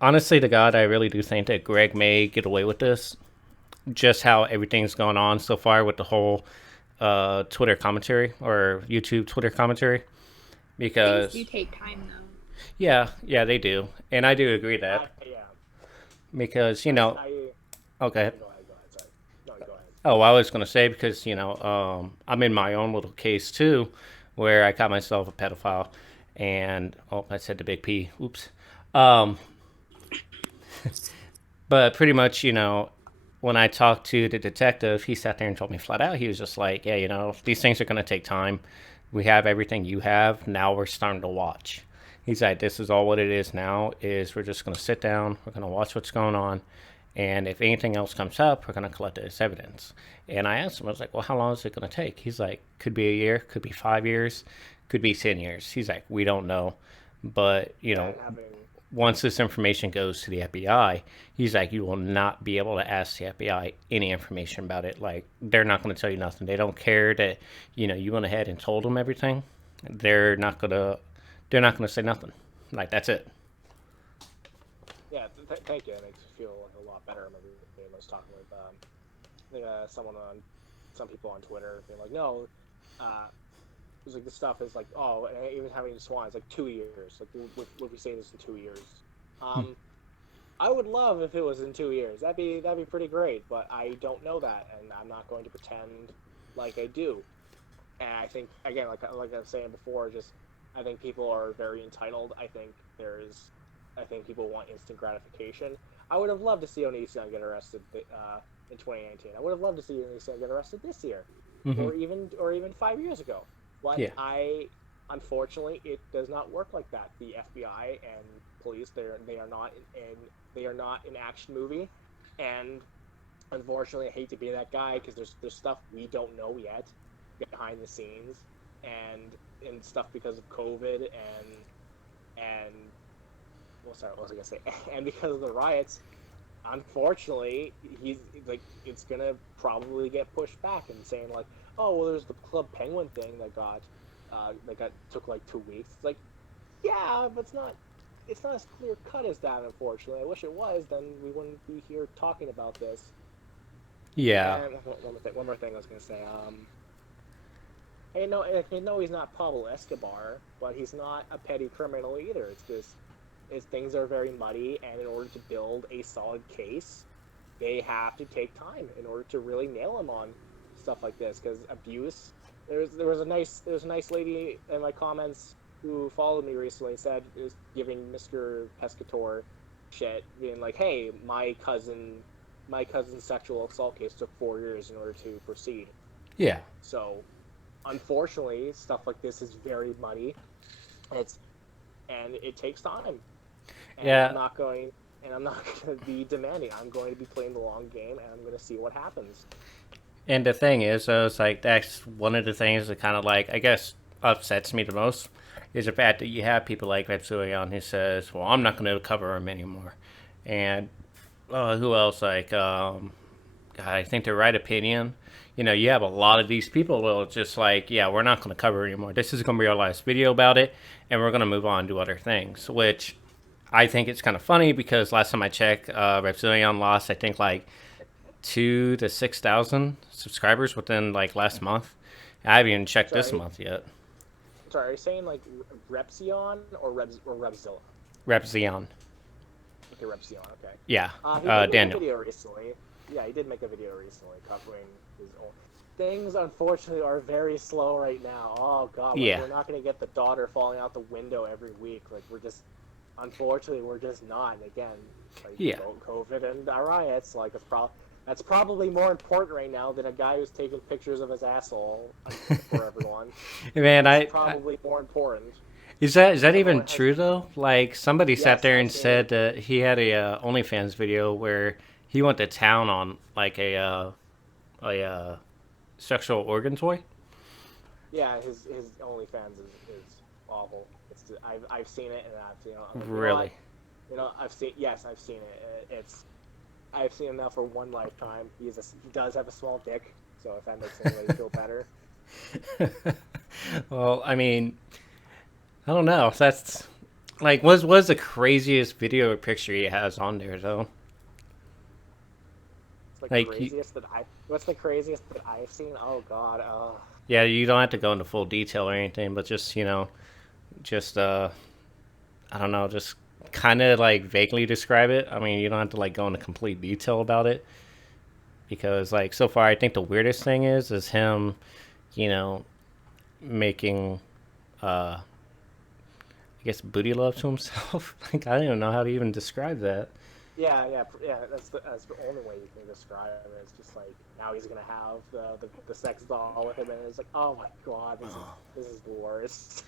honestly, to God, I really do think that Greg may get away with this. Just how everything's going on so far with the whole Twitter commentary or YouTube Twitter commentary. Things do Because take time though. yeah, they do, and I do agree that Yeah, because okay. go ahead. Sorry, no, go ahead. Oh, I was gonna say because I'm in my own little case too, where I caught myself a pedophile, and I said the big P. Oops. Um, but pretty much, when I talked to the detective, he sat there and told me flat out. He was just like, "Yeah, these things are gonna take time. We have everything you have. Now we're starting to watch." He's like, "This is all what it is now. Is we're just gonna sit down. We're gonna watch what's going on, and if anything else comes up, we're gonna collect it as evidence." And I asked him, I was like, "Well, how long is it gonna take?" He's like, "Could be a year, could be 5 years, could be 10 years." He's like, "We don't know, but Yeah, and having once this information goes to the FBI, he's like, you will not be able to ask the FBI any information about it. Like, they're not going to tell you nothing. They don't care that, you went ahead and told them everything. They're not going to, they're not going to say nothing. Like, that's it." yeah, thank you. It makes me feel like a lot better. I remember I was talking with I think some people on Twitter being like, no, uh, it was like this stuff is like, oh, and even having Swan, it's like 2 years. Like, would we say this in 2 years? Um, I would love if it was in 2 years. That'd be pretty great. But I don't know that, and I'm not going to pretend like I do. And I think again, like I was saying before, just I think people are very entitled. I think people want instant gratification. I would have loved to see Onision get arrested in 2019. I would have loved to see Onision get arrested this year, Hmm. or even 5 years ago. But Yeah. unfortunately, it does not work like that. The FBI and police, they are not they are not an action movie, and unfortunately, I hate to be that guy because there's stuff we don't know yet behind the scenes, and stuff because of COVID and well, sorry, what was I gonna say? And because of the riots, unfortunately, he's like it's gonna probably get pushed back and saying like, oh well, there's the Club Penguin thing that took like 2 weeks. It's like, yeah, but it's not as clear cut as that. Unfortunately, I wish it was. Then we wouldn't be here talking about this. Yeah. And one more thing I was gonna say. I know he's not Pablo Escobar, but he's not a petty criminal either. It's just things are very muddy, and in order to build a solid case, they have to take time in order to really nail him on stuff like this. Because abuse, there was a nice lady in my comments who followed me recently said is giving Mr. Pescator shit, being like, "Hey, my cousin's sexual assault case took 4 years in order to proceed." Yeah. So, unfortunately, stuff like this is very muddy. It's and it takes time. And Yeah. I'm not going to be demanding. I'm going to be playing the long game, and I'm going to see what happens. And the thing is, it's like that's one of the things that kind of like I guess upsets me the most is the fact that you have people like Repsulion who says, "Well, I'm not going to cover him anymore," and who else? Like, God, I think the right opinion. You have a lot of these people that are just like, "Yeah, we're not going to cover it anymore. This is going to be our last video about it, and we're going to move on and do other things." Which I think it's kind of funny because last time I checked, Repsulion lost I think like 2 to 6,000 subscribers within like last month. I haven't even checked this Sorry, month yet. sorry. Are you saying like Repsion or Repzilla? Repzion. Okay, Repsion. Okay. Yeah. He did make a Daniel. video recently. Yeah, he did make a video recently covering his own. things unfortunately are very slow right now. Oh god, like Yeah, we're not gonna get the daughter falling out the window every week. Like we're just, unfortunately, we're just not. And again, like yeah. COVID and riots, like that's probably more important right now than a guy who's taking pictures of his asshole for everyone. Man, That's I probably more important. is that even Everyone has. true though? Like somebody sat Yes, there I've and seen it. said that he had a OnlyFans video where he went to town on like a sexual organ toy. Yeah, his OnlyFans is awful. I've seen it and I'm like, you know what? Really? I've seen it. I've seen him now for one lifetime. He does have a small dick, so if that makes anybody feel better. Well, I mean, I don't know. That's like was the craziest video or picture he has on there though. It's the Like he, craziest that I. What's the craziest that I've seen? Oh God. yeah, you don't have to go into full detail or anything, but just just I don't know, just kind of like vaguely describe it. I mean, you don't have to like go into complete detail about it because like so far, I think the weirdest thing is him, you know, making I guess booty love to himself. Like I don't even know how to even describe that. yeah. That's the only way you can describe it. It's just like now he's gonna have the sex doll with him, and it's like, oh my God, this is the worst.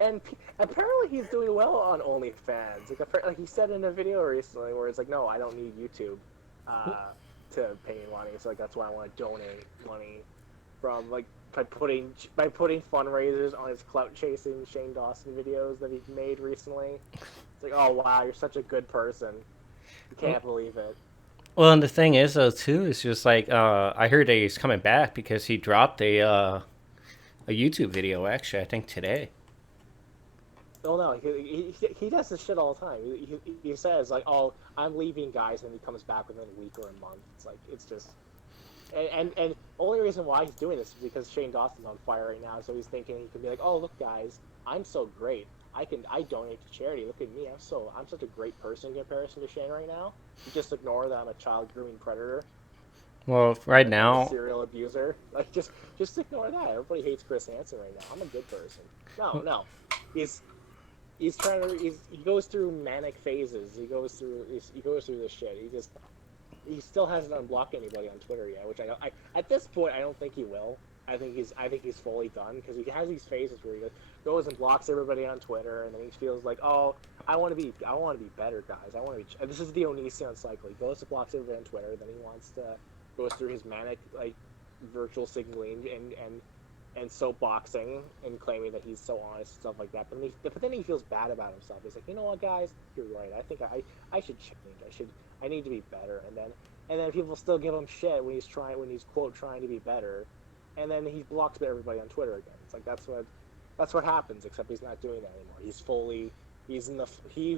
And apparently he's doing well on OnlyFans. Like, apparently, he said in a video recently where it's like, no, I don't need YouTube to pay me money. So like that's why I want to donate money from like by putting fundraisers on his clout chasing Shane Dawson videos that he made recently. It's like, oh wow, you're such a good person. You can't believe it. Well, and the thing is though too, it's just like I heard that he's coming back because he dropped a YouTube video actually I think today. Oh no, he does this shit all the time. He says like, "Oh, I'm leaving, guys," and he comes back within a week or a month. It's like it's just, and only reason why he's doing this is because Shane Dawson's on fire right now. So he's thinking he can be like, "Oh, look, guys, I'm so great. I donate to charity. Look at me. I'm such a great person in comparison to Shane right now. You just ignore that I'm a child grooming predator Well, right and a now, serial abuser. Like just ignore that. Everybody hates Chris Hansen right now. I'm a good person. No, he's he's trying to he goes through manic phases. He goes through this shit. He still hasn't unblocked anybody on Twitter yet, which I at this point I don't think he will. I think he's fully done because he has these phases where he goes and blocks everybody on Twitter, and then he feels like, oh, I want to be better, guys. I want to be. This is the Onision cycle. He goes and blocks everybody on Twitter, then he wants to goes through his manic like virtual signaling and soapboxing and claiming that he's so honest and stuff like that. But then he feels bad about himself. He's like, you know what, guys, you're right. I think I should change. I need to be better. And then people still give him shit when he's quote trying to be better, and then he blocks everybody on Twitter again. It's like that's what happens. Except he's not doing that anymore. He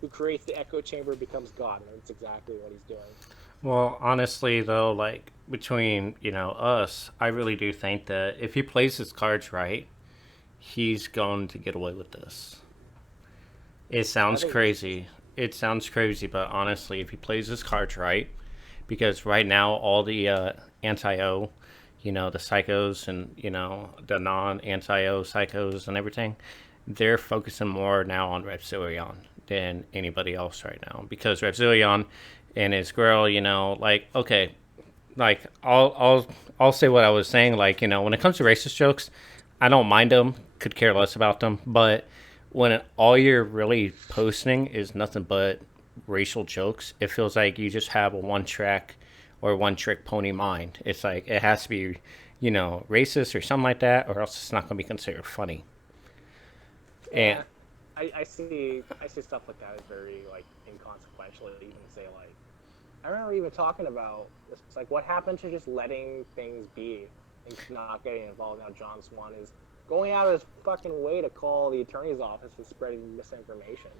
who creates the echo chamber becomes God, and that's exactly what he's doing. well, honestly though, like between us, I really do think that if he plays his cards right, he's going to get away with this. It I sounds think crazy. It sounds crazy, but honestly, if he plays his cards right, because right now all the anti-O, the psychos and the non-anti-O psychos and everything, they're focusing more now on Repzillion than anybody else right now because Repzillion and his girl, like okay, like I'll say what I was saying. Like when it comes to racist jokes, I don't mind them. Could care less about them. But when all you're really posting is nothing but racial jokes, it feels like you just have a one track or one trick pony mind. It's like it has to be, racist or something like that, or else it's not going to be considered funny. And Yeah, I see stuff like that as very like inconsequential. Even say like I remember even talking about this. It's like what happened to just letting things be and not getting involved. Now John Swan is going out of his fucking way to call the attorney's office for spreading misinformation.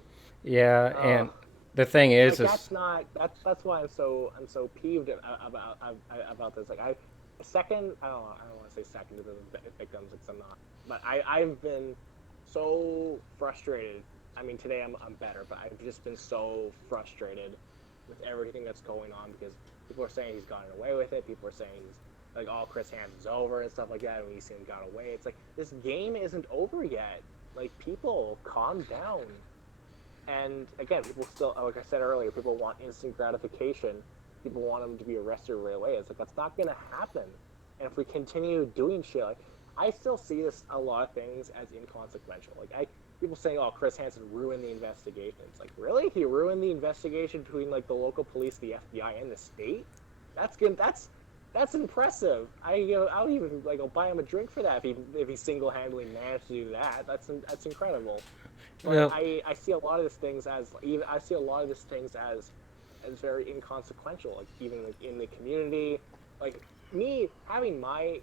yeah, Uh, and the thing is, like that's why I'm so peeved about this. Like I don't want to say second to the victims because I'm not, but I've been so frustrated. I mean today I'm better, but I've just been so frustrated with everything that's going on because people are saying he's gotten away with it. People are saying like, oh, Chris Hansen's over and stuff like that, and we see him got away. It's like, this game isn't over yet. Like, people, calm down. And again, people still, like I said earlier, people want instant gratification. People want them to be arrested right away. It's like, that's not going to happen. And if we continue doing shit, like, I still see this, a lot of things as inconsequential. Like, people saying, oh, Chris Hansen ruined the investigation. It's like, really? He ruined the investigation between, like, the local police, the FBI, and the state? That's good. That's impressive. I'll even, like, I'll buy him a drink for that if he single-handedly managed to do that. That's incredible. But Well, I see a lot of these things as very inconsequential. Like, even, like, in the community, like, me having my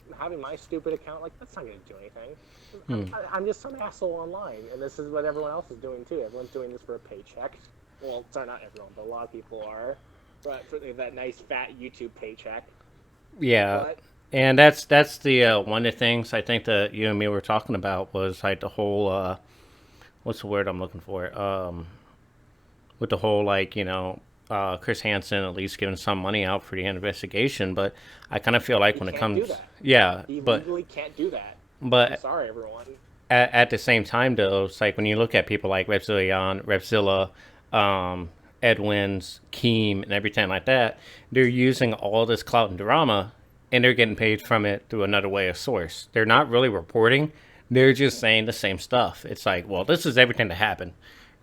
stupid account, like, that's not going to do anything. I'm just some asshole online, and this is what everyone else is doing too. Everyone's doing this for a paycheck. Well, sorry, not everyone, but a lot of people are. But for that nice fat YouTube paycheck. yeah, But and that's the one of the things I think that you and me were talking about was like the whole what's the word I'm looking for? With the whole like Chris Hansen at least giving some money out for the investigation, but I kind of feel like he when it can't do comes, that. yeah, He but legally can't do that. I'm but sorry, everyone. at the same time though, it's like when you look at people like Repzilla, Edwins, Keem, and everything like that, they're using all this clout and drama, and they're getting paid from it through another way of source. They're not really reporting; they're just saying the same stuff. It's like, well, this is everything that happened.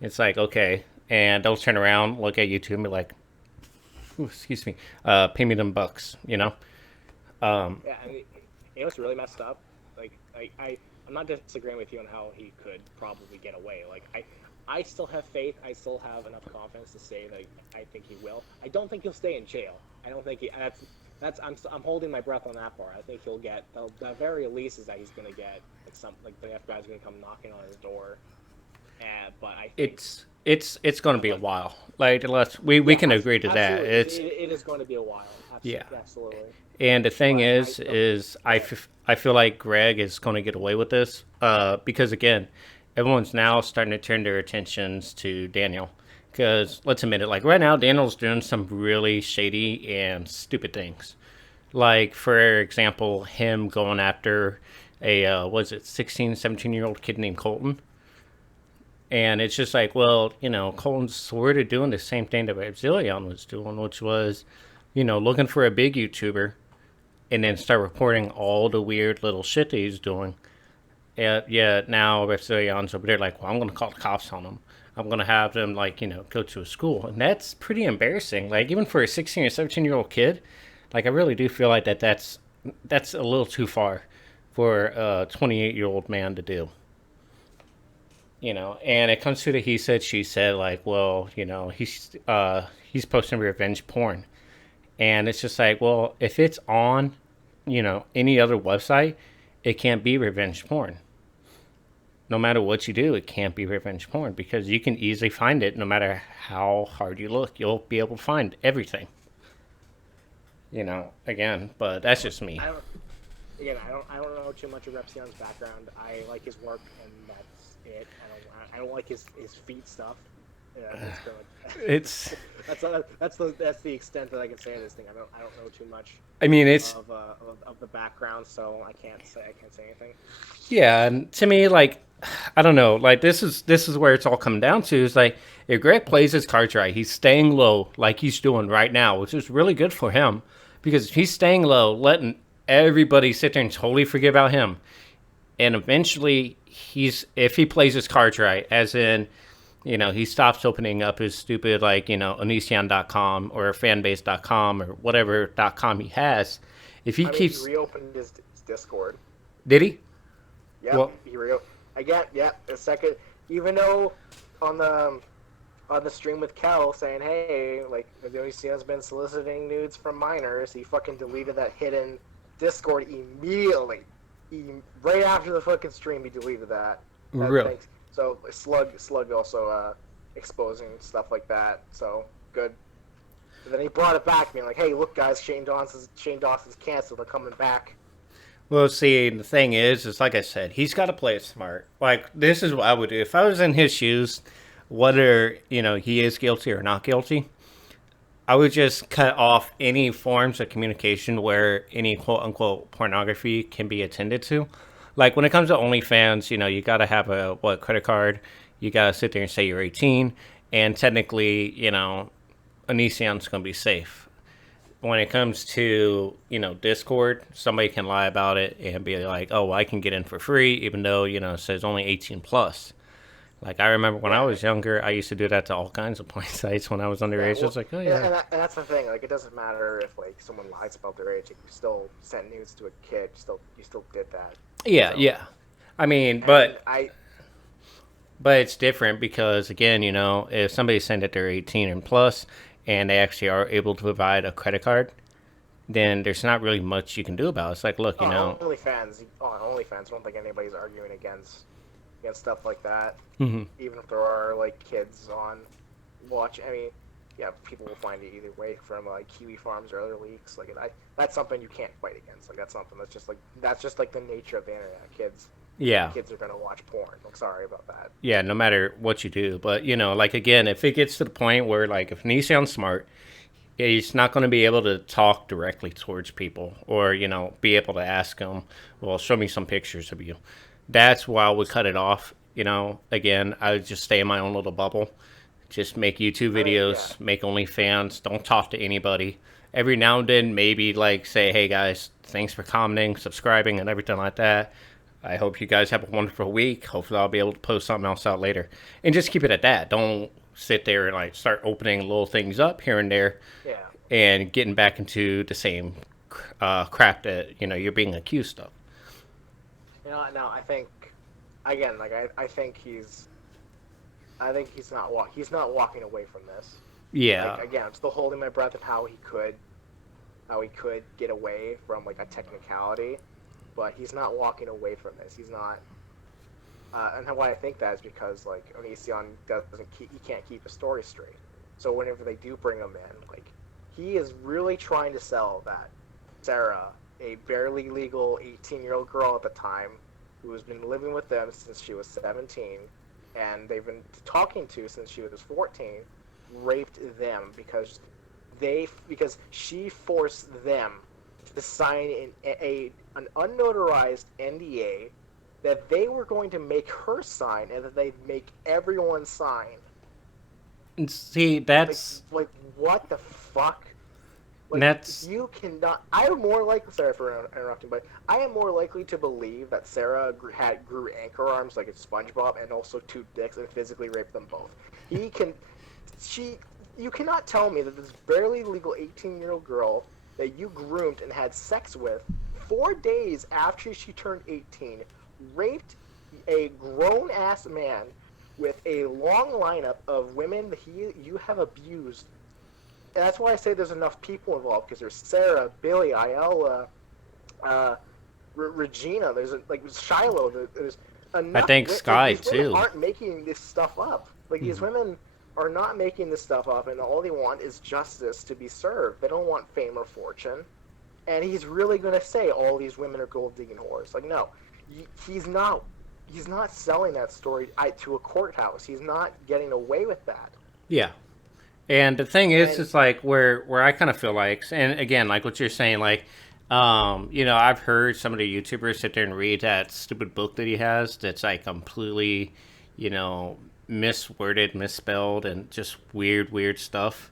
It's like, okay, and they'll turn around, look at YouTube, and be like, "Ooh, excuse me, pay me them bucks," you know? Yeah, and what's really messed up? Like, I'm not disagreeing with you on how he could probably get away. Like, I still have faith. I still have enough confidence to say that I think he will. I don't think he'll stay in jail. I don't think I'm holding my breath on that part. I think he'll get the very least is that he's gonna get like the FBI's gonna come knocking on his door. But I think It's going to be a while. Like, unless we can agree to that. absolutely, It's it is going to be a while. yeah. Absolutely. And the thing But I feel like Greg is going to get away with this because, again, everyone's now starting to turn their attentions to Daniel. Because, let's admit it, like right now, Daniel's doing some really shady and stupid things. Like, for example, him going after was it 16, 17-year-old kid named Colton? And it's just like, well, Colton's sort of doing the same thing that Zillion was doing, which was, looking for a big YouTuber and then start reporting all the weird little shit that he's doing. Yeah, now Reptilian's over there like, well, I'm going to call the cops on him. I'm going to have them, like, go to a school. And that's pretty embarrassing. Like, even for a 16 or 17-year-old kid, like, I really do feel like that's a little too far for a 28-year-old man to do. And it comes to the he said, she said, like, well, he's posting revenge porn. And it's just like, well, if it's on, any other website, it can't be revenge porn. No matter what you do, it can't be revenge porn because you can easily find it no matter how hard you look. You'll be able to find everything. Again, but that's just me. I don't know too much of Repsion's background. I like his work, and that's it. I don't like his feet stuff. Yeah, It's that's the extent that I can say of this thing. I don't know too much. I mean, it's of the background, so I can't say anything. yeah, and to me, like, I don't know, like this is where it's all come down to is like if Greg plays his cards right, he's staying low like he's doing right now, which is really good for him because if he's staying low, letting everybody sit there and totally forget about him, and eventually if he plays his cards right, as in he stops opening up his stupid, like, Onision.com or fanbase.com or whatever .com he has. If he keeps... He reopened his Discord. Did he? Yeah, well, he reopened. A second. Even though on the stream with Kel saying, hey, like, the Onision's been soliciting nudes from minors, he fucking deleted that hidden Discord immediately. Right after the fucking stream, he deleted that. Really? Thanks. So Slug also exposing stuff like that. So good. And then he brought it back, being like, "Hey, look, guys, Shane Dawson's canceled. They're coming back." Well, see, the thing is like I said, he's got to play it smart. Like, this is what I would do if I was in his shoes. Whether he is guilty or not guilty, I would just cut off any forms of communication where any quote unquote pornography can be attended to. Like when it comes to OnlyFans, you got to have a credit card. You got to sit there and say you're 18, and technically, Onision's going to be safe. When it comes to Discord, somebody can lie about it and be like, oh, well, I can get in for free, even though it says only 18 plus. Like I remember when I Yeah, was younger, I used to do that to all kinds of porn sites when I was yeah. underage. I was Well, like, oh and, yeah, and that's the thing. Like, it doesn't matter if like someone lies about their age. Like, you still sent nudes to a kid. You still did that. yeah, So, yeah. I mean, and but I but it's different because again, if somebody sent that they're 18 and plus, and they actually are able to provide a credit card, then there's not really much you can do about it. It's like, look, on OnlyFans, I don't think anybody's arguing against stuff like that. mhm. Even if there are like kids on watch, I mean, yeah, people will find it either way from like Kiwi Farms or other leaks. Like, that's something you can't fight against. Like, that's something that's just like the nature of the internet. Yeah, Kids are gonna watch porn. Like, sorry about that. yeah. No matter what you do, but like again, if it gets to the point where like if Nissan's smart, he's not going to be able to talk directly towards people or be able to ask them, well, show me some pictures of you. That's why I would cut it off. Again, I would just stay in my own little bubble, just make YouTube I mean, yeah, videos, make OnlyFans, don't talk to anybody. Every now and then, maybe like say, hey guys, thanks for commenting, subscribing, and everything like that. I hope you guys have a wonderful week. Hopefully, I'll be able to post something else out later, and just keep it at that. Don't sit there and like start opening little things up here and there, yeah. and getting back into the same crap that you're being accused of. No, I think again, like I think he's not walking away from this. Yeah, Like, again, I'm still holding my breath of how he could get away from like a technicality, but he's not walking away from this. He's not. And why I think that is because like Onision he can't keep a story straight. So whenever they do bring him in, like he is really trying to sell that Sarah, a barely legal 18-year-old girl at the time, who has been living with them since she was 17, and they've been talking to since she was 14, raped them because she forced them to sign an unnotarized NDA that they were going to make her sign and that they'd make everyone sign. and see, Like, that's like what the fuck? Like, that's you cannot. I am more likely. Sorry for interrupting, but I am more likely to believe that Sarah grew anchor arms like it's SpongeBob, and also two dicks, and physically raped them both. He can. She. You cannot tell me that this barely legal 18-year-old girl that you groomed and had sex with 4 days after she turned 18 raped a grown-ass man with a long lineup of women that you have abused. And that's why I say there's enough people involved, because there's Sarah, Billy, Ayala, Regina, there's like Shiloh, there's I enough. think Sky These women too. aren't making this stuff up. Like, these women are not making this stuff up, and all they want is justice to be served. They don't want fame or fortune. And he's really going to say all these women are gold digging whores. Like, no, he's not. He's not selling that story to a courthouse. He's not getting away with that. Yeah. And the thing is, And it's like where I kind of feel like, and again, like what you're saying, like, I've heard some of the YouTubers sit there and read that stupid book that he has that's like completely, misworded, misspelled, and just weird stuff.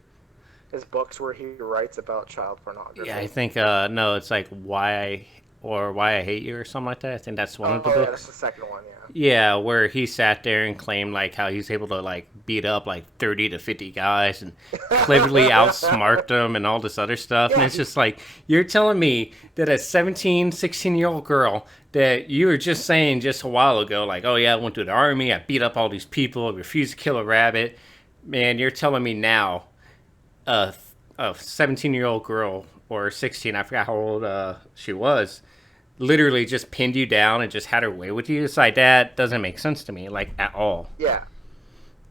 his books where he writes about child Yeah, I pornography. think no, it's like why I hate you or something like that. I think that's one of the Oh yeah, that's the books. second one. Yeah. Yeah, where he sat there and claimed like how he's able to like beat up like 30 to 50 guys and cleverly outsmart them and all this other stuff. And Yeah, it's just like, you're telling me that a 17, 16-year-old girl that you were just saying just a while ago, like, oh yeah, I went to the army, I beat up all these people, I refused to kill a rabbit. Man, you're telling me now a, a 17-year-old girl or 16, I forgot how old she was, literally just pinned you down and just had her way with you. It's like, that doesn't make sense to me, like, at all. yeah.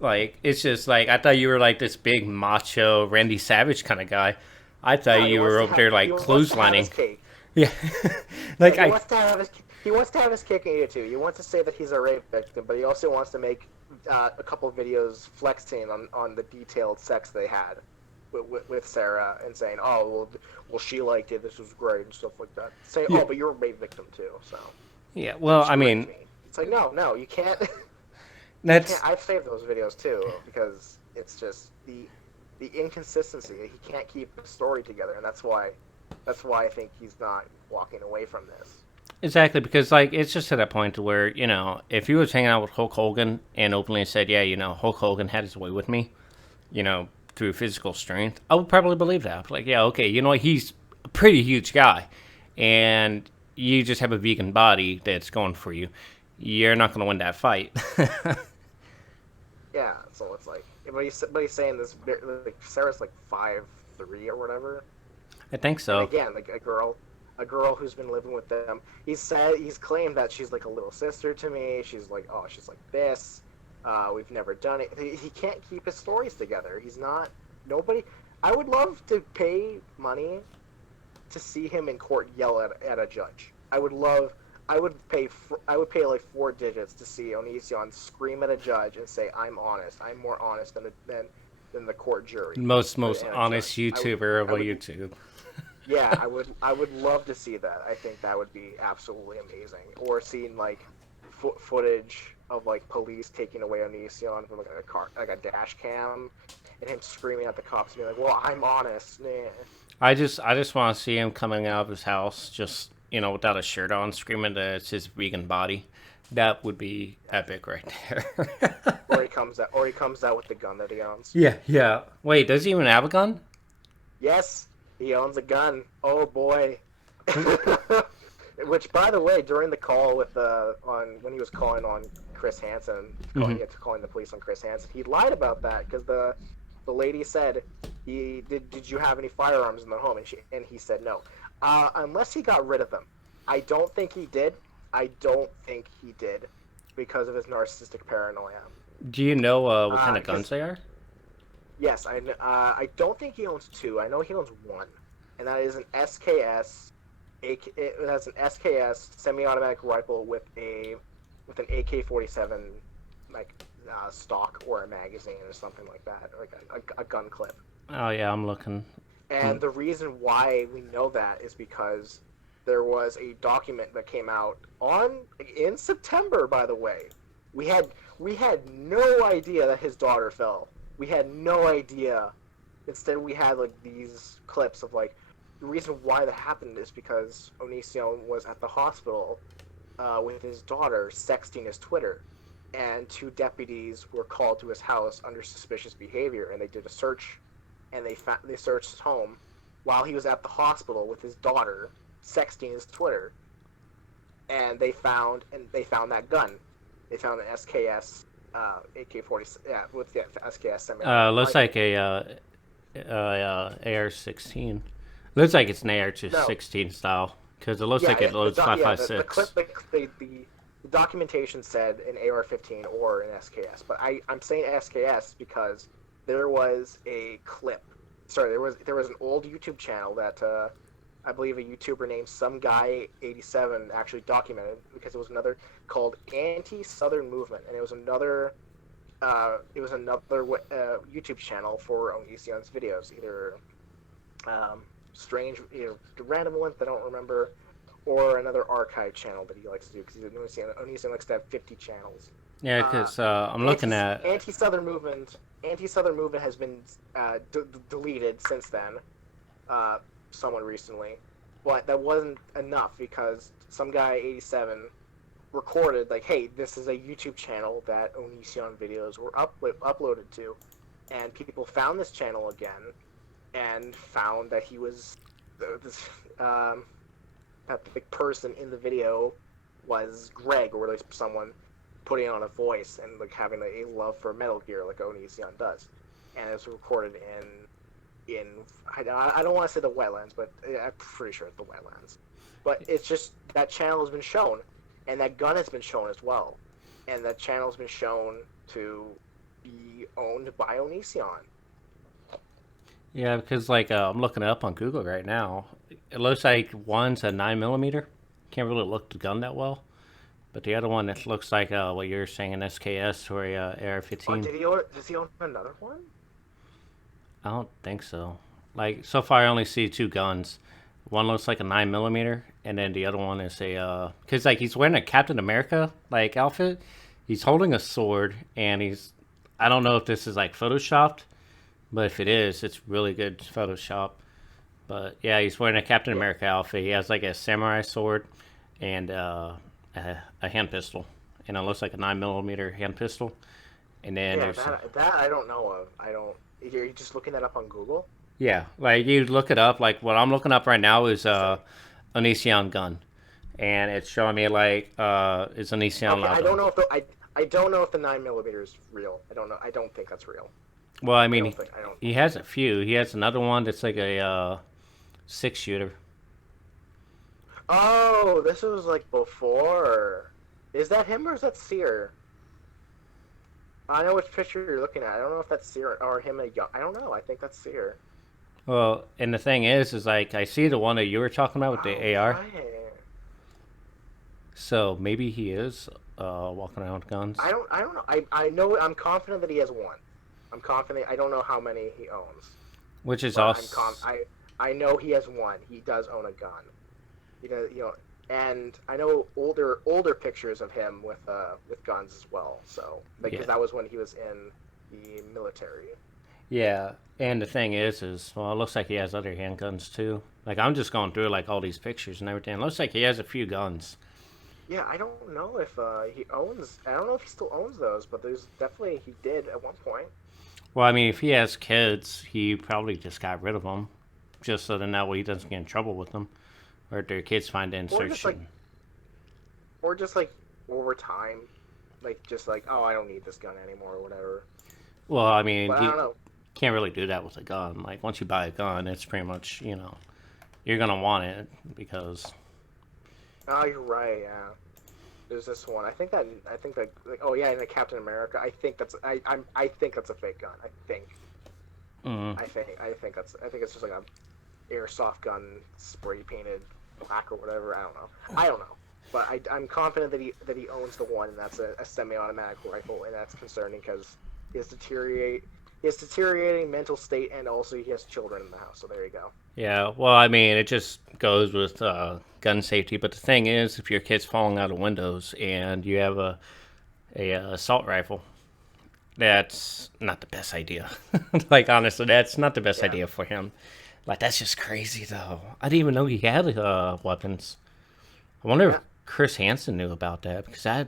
Like, it's just like, I thought you were like this big macho Randy Savage kind of guy. I thought No, you were over there he like wants to have his clotheslining. cake. Yeah. Yeah, Like, I, he wants to have his cake and eat it too. He wants to say that he's a rape victim, but he also wants to make a couple of videos flexing on the detailed sex they had. with Sarah and saying, "Oh, well, she liked it. This was great and stuff like that." Saying, Yeah. "Oh, but you're a rape victim too, so Yeah. Well, I screw mean, me." It's like, no, you can't. You can't. that's I've saved those videos too because it's just the inconsistency. He can't keep the story together, and that's why I think he's not walking away from this. exactly because like it's just to that point to where if he was hanging out with Hulk Hogan and openly said, yeah, Hulk Hogan had his way with me, through physical strength, I would probably believe that. Like, yeah, okay, he's a pretty huge guy, and you just have a vegan body that's going for you. You're not going to win that fight. Yeah, so it's like, but he's saying this like Sarah's like 5'3" or whatever, I think and so. again, like a girl who's been living with them. He's claimed that she's like a little sister to me. She's like, oh, she's like this. We've never done it. He can't keep his stories together. He's not nobody. I would love to pay money to see him in court yell at a judge. I would pay like 4 digits to see Onision scream at a judge and say, "I'm honest. I'm more honest than the court jury." Most And a honest judge. YouTuber of I would, YouTube. yeah, I would love to see that. I think that would be absolutely amazing. Or seeing like footage of like police taking away Onision from like a car, like a dash cam, and him screaming at the cops, and being like, "Well, I'm honest." Nah. I just want to see him coming out of his house, just without a shirt on, screaming that it's his vegan body. That would be epic right there. Or he comes out with the gun that he owns. Yeah, yeah. Wait, does he even have a gun? Yes, he owns a gun. Oh boy. Which, by the way, during the call on when he was calling on Chris Hansen, calling the police on Chris Hansen, he lied about that because the lady said, did you have any firearms in the home? And he said no, unless he got rid of them. I don't think he did. Because of his narcissistic paranoia. Do you know what kind of 'Cause guns they are? Yes, I don't think he owns two. I know he owns one, and that is an SKS. It has an SKS semi-automatic rifle with an AK-47 like stock or a magazine or something like that, or like a gun clip. Oh yeah, I'm looking. And the reason why we know that is because there was a document that came out in September. By the way, we had no idea that his daughter fell. We had no idea. Instead, we had like these clips of like the reason why that happened is because Onision was at the hospital with his daughter sexting his Twitter, and 2 deputies were called to his house under suspicious behavior, and they did a search, and they searched his home while he was at the hospital with his daughter sexting his Twitter, and they found that gun. They found an SKS AK-40 with the SKS semi. Looks like a AR-16. Looks like it's an AR-16 style because it looks like it loads 5.56. The documentation said an AR-15 or an SKS, but I'm saying SKS because there was a clip. Sorry, there was an old YouTube channel that I believe a YouTuber named Some Guy 87 actually documented, because it was another called Anti-Southern Movement, and it was another YouTube channel for Onision's videos, either strange, random ones that I don't remember, or another archive channel that he likes to do, because Onision likes to have 50 channels. Yeah, because I'm looking at Anti-Southern Movement. Anti-Southern Movement has been deleted since then, somewhat recently, but that wasn't enough because Some Guy 87 recorded like, hey, this is a YouTube channel that Onision videos were uploaded to, and people found this channel again and found that he was that the person in the video was Greg, or at least someone putting on a voice and like having a love for Metal Gear like Onision does, and it was recorded in I don't want to say the wetlands, but I'm pretty sure it's the wetlands. But it's just that channel has been shown, and that gun has been shown as well, and that channel has been shown to be owned by Onision. yeah, because like I'm looking it up on Google right now. It looks like one's a 9mm. Can't really look the gun that well, but the other one, it looks like what you're saying, an SKS or a Oh, AR-15. does he own another one? I don't think so. Like so far, I only see two guns. One looks like a 9 millimeter, and then the other one is a because like he's wearing a Captain America like outfit. He's holding a sword, and he's I don't know if this is like photoshopped, but if it is, it's really good Photoshop. But yeah, he's wearing a Captain Yeah, America outfit. He has like a samurai sword and a hand pistol, and it looks like a 9 millimeter hand pistol. And then yeah, there's that I don't know of. I don't. You're just looking that up on Google. yeah, like you look it up. Like what I'm looking up right now is Interesting. Onision gun, and it's showing me like it's Onision Okay, Lao. I don't know if the 9 millimeter is real. I don't know. I don't think that's real. Well, I I mean, don't think. I don't. he has a few. He has another one that's like a 6 shooter. Oh, this was like before. Is that him or is that Seer? I know which picture you're looking at. I don't know if that's Seer or him. I don't know. I think that's Seer. Well, and the thing is like I see the one that you were talking about with the Oh, AR. right. So maybe he is walking around with guns, I don't know. I know. I'm confident that he has one. I'm confident. I don't know how many he owns, which is but also I know he has one. He does own a gun. And I know older pictures of him with guns as well. So yeah, because that was when he was in the military. yeah. And the thing is well, it looks like he has other handguns too. Like I'm just going through like all these pictures and everything. It looks like he has a few guns. Yeah, I don't know if he owns. I don't know if he still owns those, but there's definitely he did at one point. Well, I mean, if he has kids, he probably just got rid of them, just so then that way he doesn't get in trouble with them, or if their kids find it and Or start just like, shooting. or just like over time, like just like, oh, I don't need this gun anymore or whatever. Well, I mean, But I you don't know. can't really do that with a gun. Like once you buy a gun, it's pretty much you're gonna want it because Oh, you're right. Yeah, there's this one. I think that like, oh yeah, in the Captain America. I think that's a fake gun. mm, I think it's just like a airsoft gun spray painted black or whatever. I don't know. But I'm confident that he owns the one, and that's a semi-automatic rifle, and that's concerning because he has deteriorating mental state, and also he has children in the house. So there you go. yeah. Well, I mean, it just goes with gun safety. But the thing is, if your kid's falling out of windows and you have a assault rifle, that's not the best idea. Like honestly, that's not the best Yeah. idea for him. Like that's just crazy though. I didn't even know he had weapons. I wonder if Yeah. Chris Hansen knew about that because I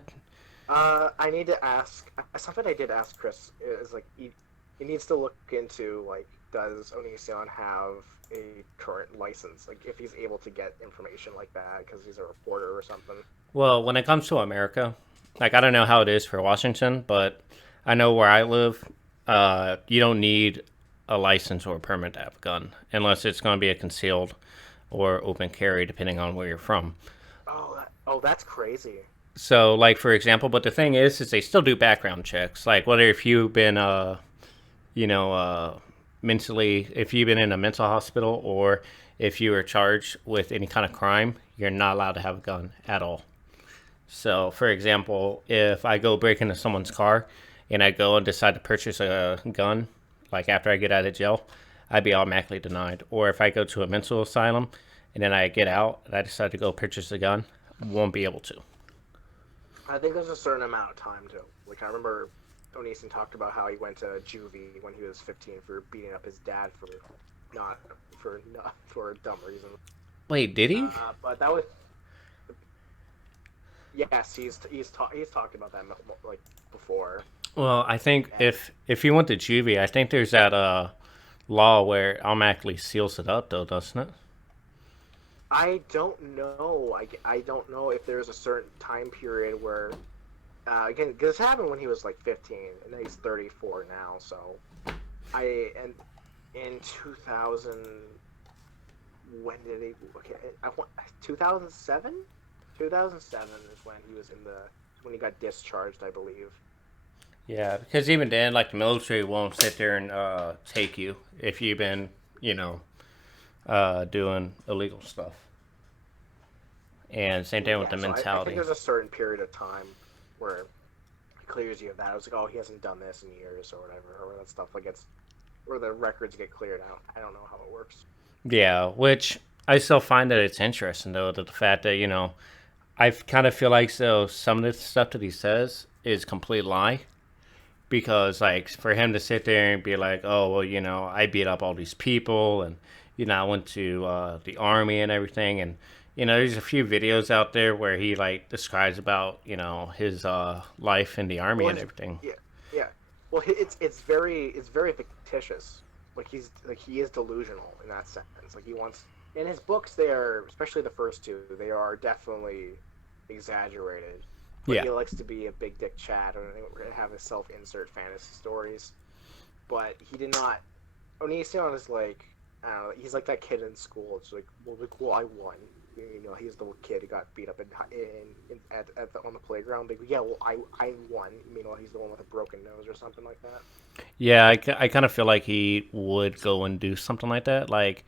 I need to ask something. I did ask Chris is like he needs to look into like does Onision have a current license? Like if he's able to get information like that because he's a reporter or something. well when it comes to America, like I don't know how it is for Washington, but I know where I live, you don't need a license or a permit to have a gun unless it's going to be a concealed or open carry, depending on where you're from. Oh, that's crazy. So, like for example, but the thing is they still do background checks. Like whether if you've been, you know, mentally, if you've been in a mental hospital or if you were charged with any kind of crime, you're not allowed to have a gun at all. So, for example, if I go break into someone's car and I go and decide to purchase a gun, like after I get out of jail, I'd be automatically denied. Or if I go to a mental asylum and then I get out and I decide to go purchase a gun, I won't be able to. I think there's a certain amount of time too. Like I remember Onision talked about how he went to juvie when he was 15 for beating up his dad not for a dumb reason. Wait, did he? But that was yes, he's talked about that like before. Well, I think And if you went to juvie, I think there's that law where it automatically seals it up, though, doesn't it? I don't know. I don't know if there's a certain time period where again, this happened when he was like 15, and then he's 34 now. So and in 2000, when did he? Okay, I want 2007. 2007 is when he was when he got discharged, I believe. Yeah, because even then, like the military won't sit there and take you if you've been, you know, doing illegal stuff. And same thing with Yeah, the so I think mentality. there's a certain period of time where it clears you of that. I was like, oh, he hasn't done this in years or whatever, or that stuff like it's or the records get cleared out. I don't know how it works. Yeah, which I still find that it's interesting though, that the fact that I kind of feel like so some of the stuff that he says is complete lie because like for him to sit there and be like, oh well, I beat up all these people and I went to the army and everything and there's a few videos out there where he like describes about his life in the army Well, and everything. yeah, yeah. Well, it's very fictitious. Like he is delusional in that sense. Like he wants in his books, they are, especially the first two, they are definitely exaggerated. But Yeah. he likes to be a big dick Chad and have his self-insert fantasy stories. But he did not. Onision is like, I don't know. He's like that kid in school. It's like, well, I won. He's the kid who got beat up on the playground. Like, yeah, well, I won. Meanwhile, he's the one with a broken nose or something like that. Yeah, I kind of feel like he would go and do something like that. Like,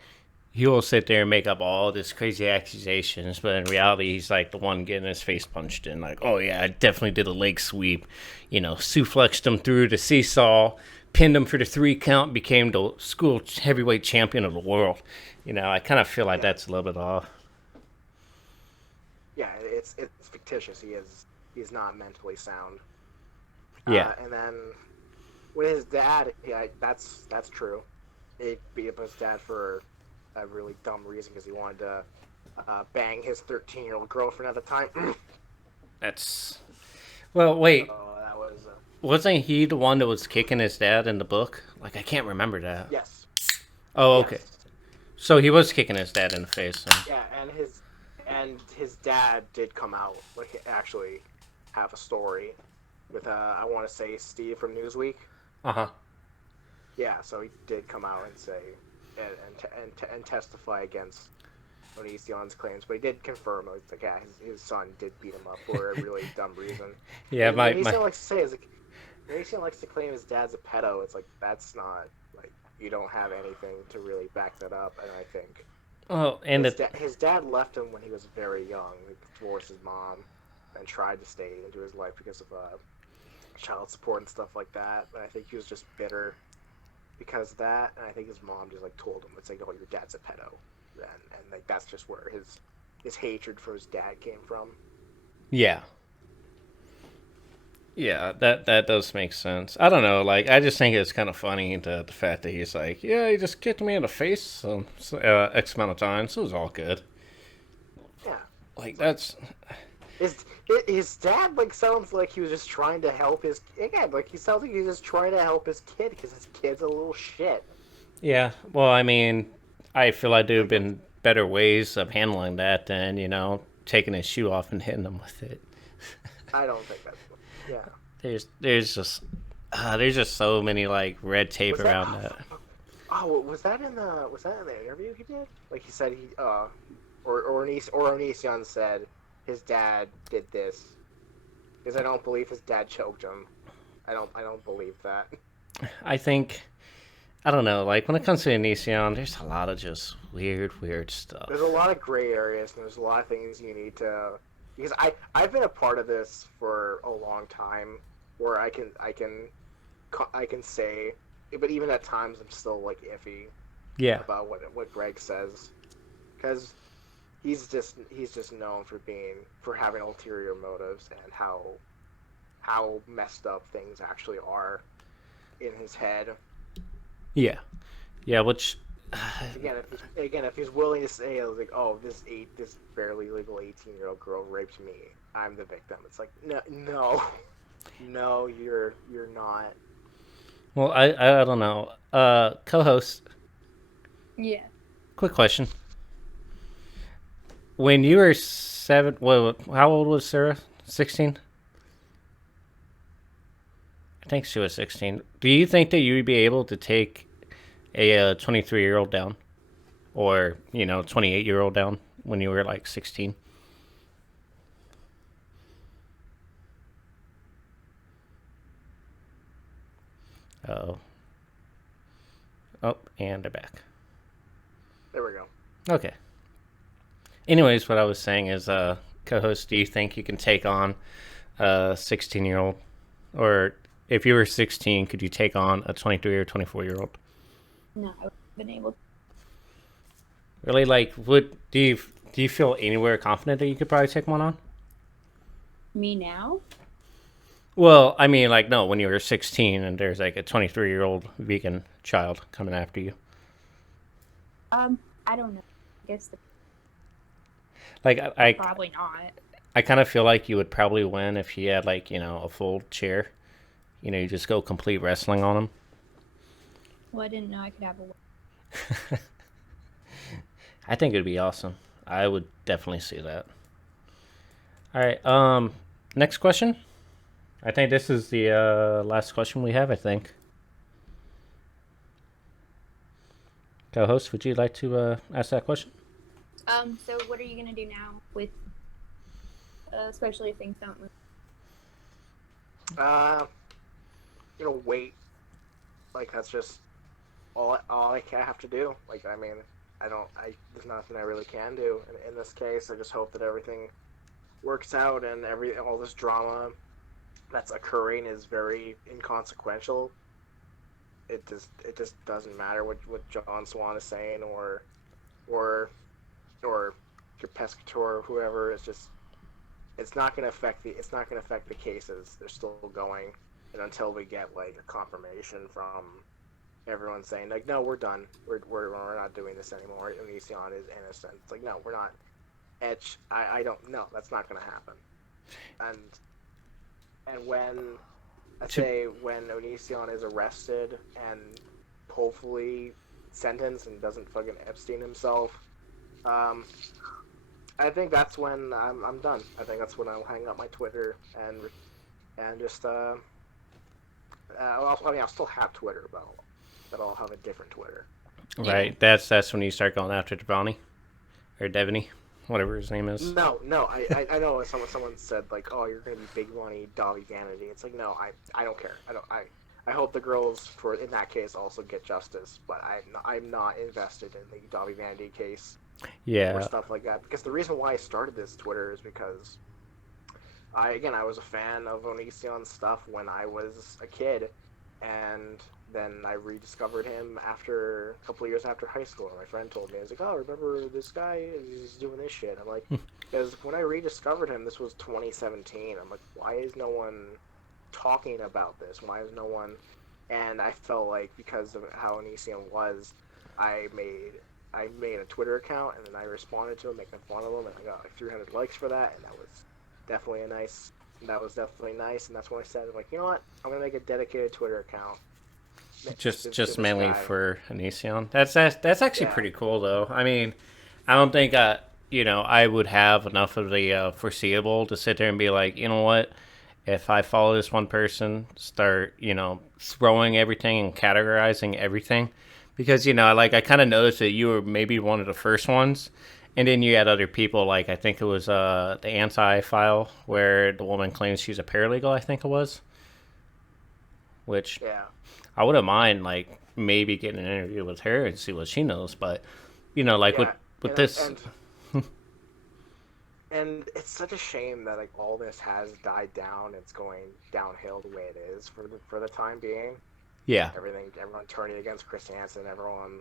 he will sit there and make up all this crazy accusations, but in reality, he's like the one getting his face punched in. Like, oh yeah, I definitely did a leg sweep. Suplexed him through the seesaw, pinned him for the 3 count, became the school heavyweight champion of the world. I kind of feel like Yeah, that's a little bit off. yeah. It's fictitious. He's not mentally sound. Yeah, And then with his dad, yeah, that's true. He beat up his dad for a really dumb reason because he wanted to bang his 13-year-old girlfriend at the time. that's. Well, wait, So that was wasn't he the one that was kicking his dad in the book? Like, I can't remember that. yes, Oh, okay. yes, So he was kicking his dad in the face. So. yeah, and his dad did come out, like, actually have a story with I want to say Steve from Newsweek. Uh huh. Yeah, so he did come out and say and testify against Onision's claims, but he did confirm, like, yeah, his son did beat him up for a really dumb reason. Yeah, And Onision likes to say is like, Onision likes to claim his dad's a pedo. It's like, that's not, like, you don't have anything to really back that up. And I think Oh, and his dad left him when he was very young. He divorced his mom and tried to stay into his life because of child support and stuff like that. But I think he was just bitter because of that, and I think his mom just like told him, it's like, oh, your dad's a pedo, and like that's just where his hatred for his dad came from. yeah, yeah, that does make sense. I don't know, like I just think it's kind of funny the fact that he's like, yeah, he just kicked me in the face X amount of times, so it was all good. Yeah, Like that's his his dad like sounds like he was just trying to help his again, like he sounds like he's just trying to help his kid because his kid's a little shit. yeah. Well, I mean, I feel like there have been better ways of handling that than taking his shoe off and hitting him with it. I don't think that's yeah. There's just so many like red tape Was that around that. oh was that in the interview he did? Like he said he or Onision said his dad did this because I don't believe his dad choked him. I don't believe that. I think I don't know. Like when it comes to Onision, there's a lot of just weird stuff. There's a lot of gray areas and there's a lot of things you need to because I've been a part of this for a long time where I can say, but even at times I'm still like iffy Yeah, about what Greg says because he's just known for having ulterior motives and how messed up things actually are in his head. yeah, yeah. Which If he's willing to say like, oh, this barely legal 18-year-old girl raped me, I'm the victim. It's like no, no, you're not. well, I don't know. Co-host, Yeah. quick question. When you were 7, how old was Sarah? 16? I think she was 16. Do you think that you would be able to take a 23-year-old down? Or, 28-year-old down when you were like 16? Oh. Oh, and they're back. There we go. Okay. Anyways, what I was saying is, co-host, do you think you can take on a 16-year-old? Or if you were 16, could you take on a 23 or 24-year-old? No, I would have been able to. Really, like, would do you feel anywhere confident that you could probably take one on? Me now? Well, I mean, like, no, when you were 16 and there's like a 23-year-old vegan child coming after you. I don't know. I guess Like, probably not. I kind of feel like you would probably win if you had like a full chair. You just go complete wrestling on him. Well, I didn't know I could have a. I think it'd be awesome. I would definitely see that. All right. Next question. I think this is the last question we have. I think. Co-host, would you like to ask that question? So what are you gonna do now with, especially if things don't move? Uh, wait. Like that's just all I have to do. Like I mean, there's nothing I really can do in this case. I just hope that everything works out and all this drama that's occurring is very inconsequential. It just doesn't matter what John Swan is saying or or your pescator or whoever. It's not going to affect the cases. They're still going, and until we get like a confirmation from everyone saying like, no, we're done. We're not doing this anymore. Onision is innocent. It's like, no, we're not. I don't know. That's not going to happen. And when Onision is arrested and hopefully sentenced and doesn't fucking Epstein himself, I think that's when I'm done. I think that's when I'll hang up my Twitter and just I'll still have Twitter, but I'll have a different Twitter. Right. That's when you start going after Devani or Devaney, whatever his name is. No, I know someone said like, oh, you're gonna be big money Dobby Vanity. It's like, no, I don't care. I hope the girls in that case also get justice, but I'm not invested in the Dobby Vanity case. Yeah. Or stuff like that. Because the reason why I started this Twitter is because I was a fan of Onision's stuff when I was a kid, and then I rediscovered him after a couple of years after high school. And my friend told me, I was like, oh, remember this guy? He's doing this shit. I'm like, because when I rediscovered him, this was 2017. I'm like, why is no one talking about this? Why is no one? And I felt like because of how Onision was, I made a Twitter account, and then I responded to him, making fun of him, and I got like 300 likes for that, and that was definitely nice. And that's when I said, like, you know what? I'm gonna make a dedicated Twitter account. Just mainly for Onision. That's actually pretty cool, though. I mean, I don't think I would have enough of the foreseeable to sit there and be like, you know what? If I follow this one person, start throwing everything and categorizing everything. Because, I kind of noticed that you were maybe one of the first ones. And then you had other people, like, I think it was the Anti-File, where the woman claims she's a paralegal, I think it was. Which I wouldn't mind, like, maybe getting an interview with her and see what she knows. But, with this... And it's such a shame that, like, all this has died down. It's going downhill the way it is for the time being. Yeah. Everyone turning against Chris Hansen, everyone.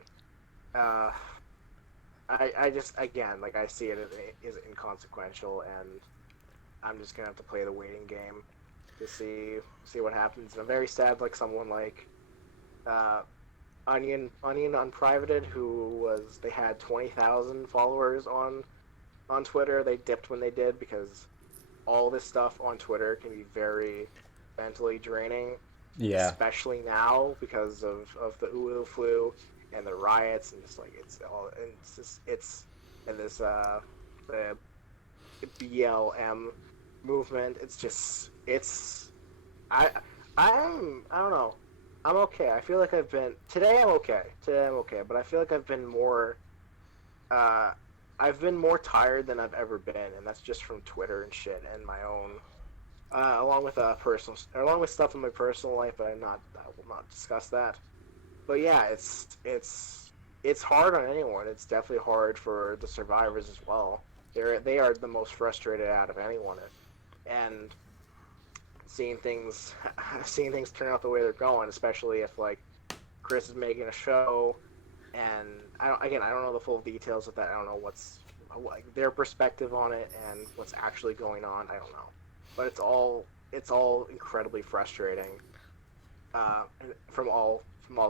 I just, again, like, I see it as inconsequential, and I'm just gonna have to play the waiting game to see what happens. And I'm very sad, like, someone like Onion Unprivated, they had 20,000 followers on Twitter. They dipped when they did because all this stuff on Twitter can be very mentally draining. Yeah. Especially now because of the Ulu flu and the riots and just like it's the BLM movement. I don't know. I'm okay. I feel like today I'm okay, but I feel like I've been more tired than I've ever been, and that's just from Twitter and shit and my own. Along with stuff in my personal life, but I will not discuss that. But yeah, it's hard on anyone. It's definitely hard for the survivors as well. They are the most frustrated out of anyone, and seeing things turn out the way they're going, especially if like Chris is making a show and I don't know the full details of that. I don't know what's like their perspective on it and what's actually going on. I don't know, but it's all incredibly frustrating, from all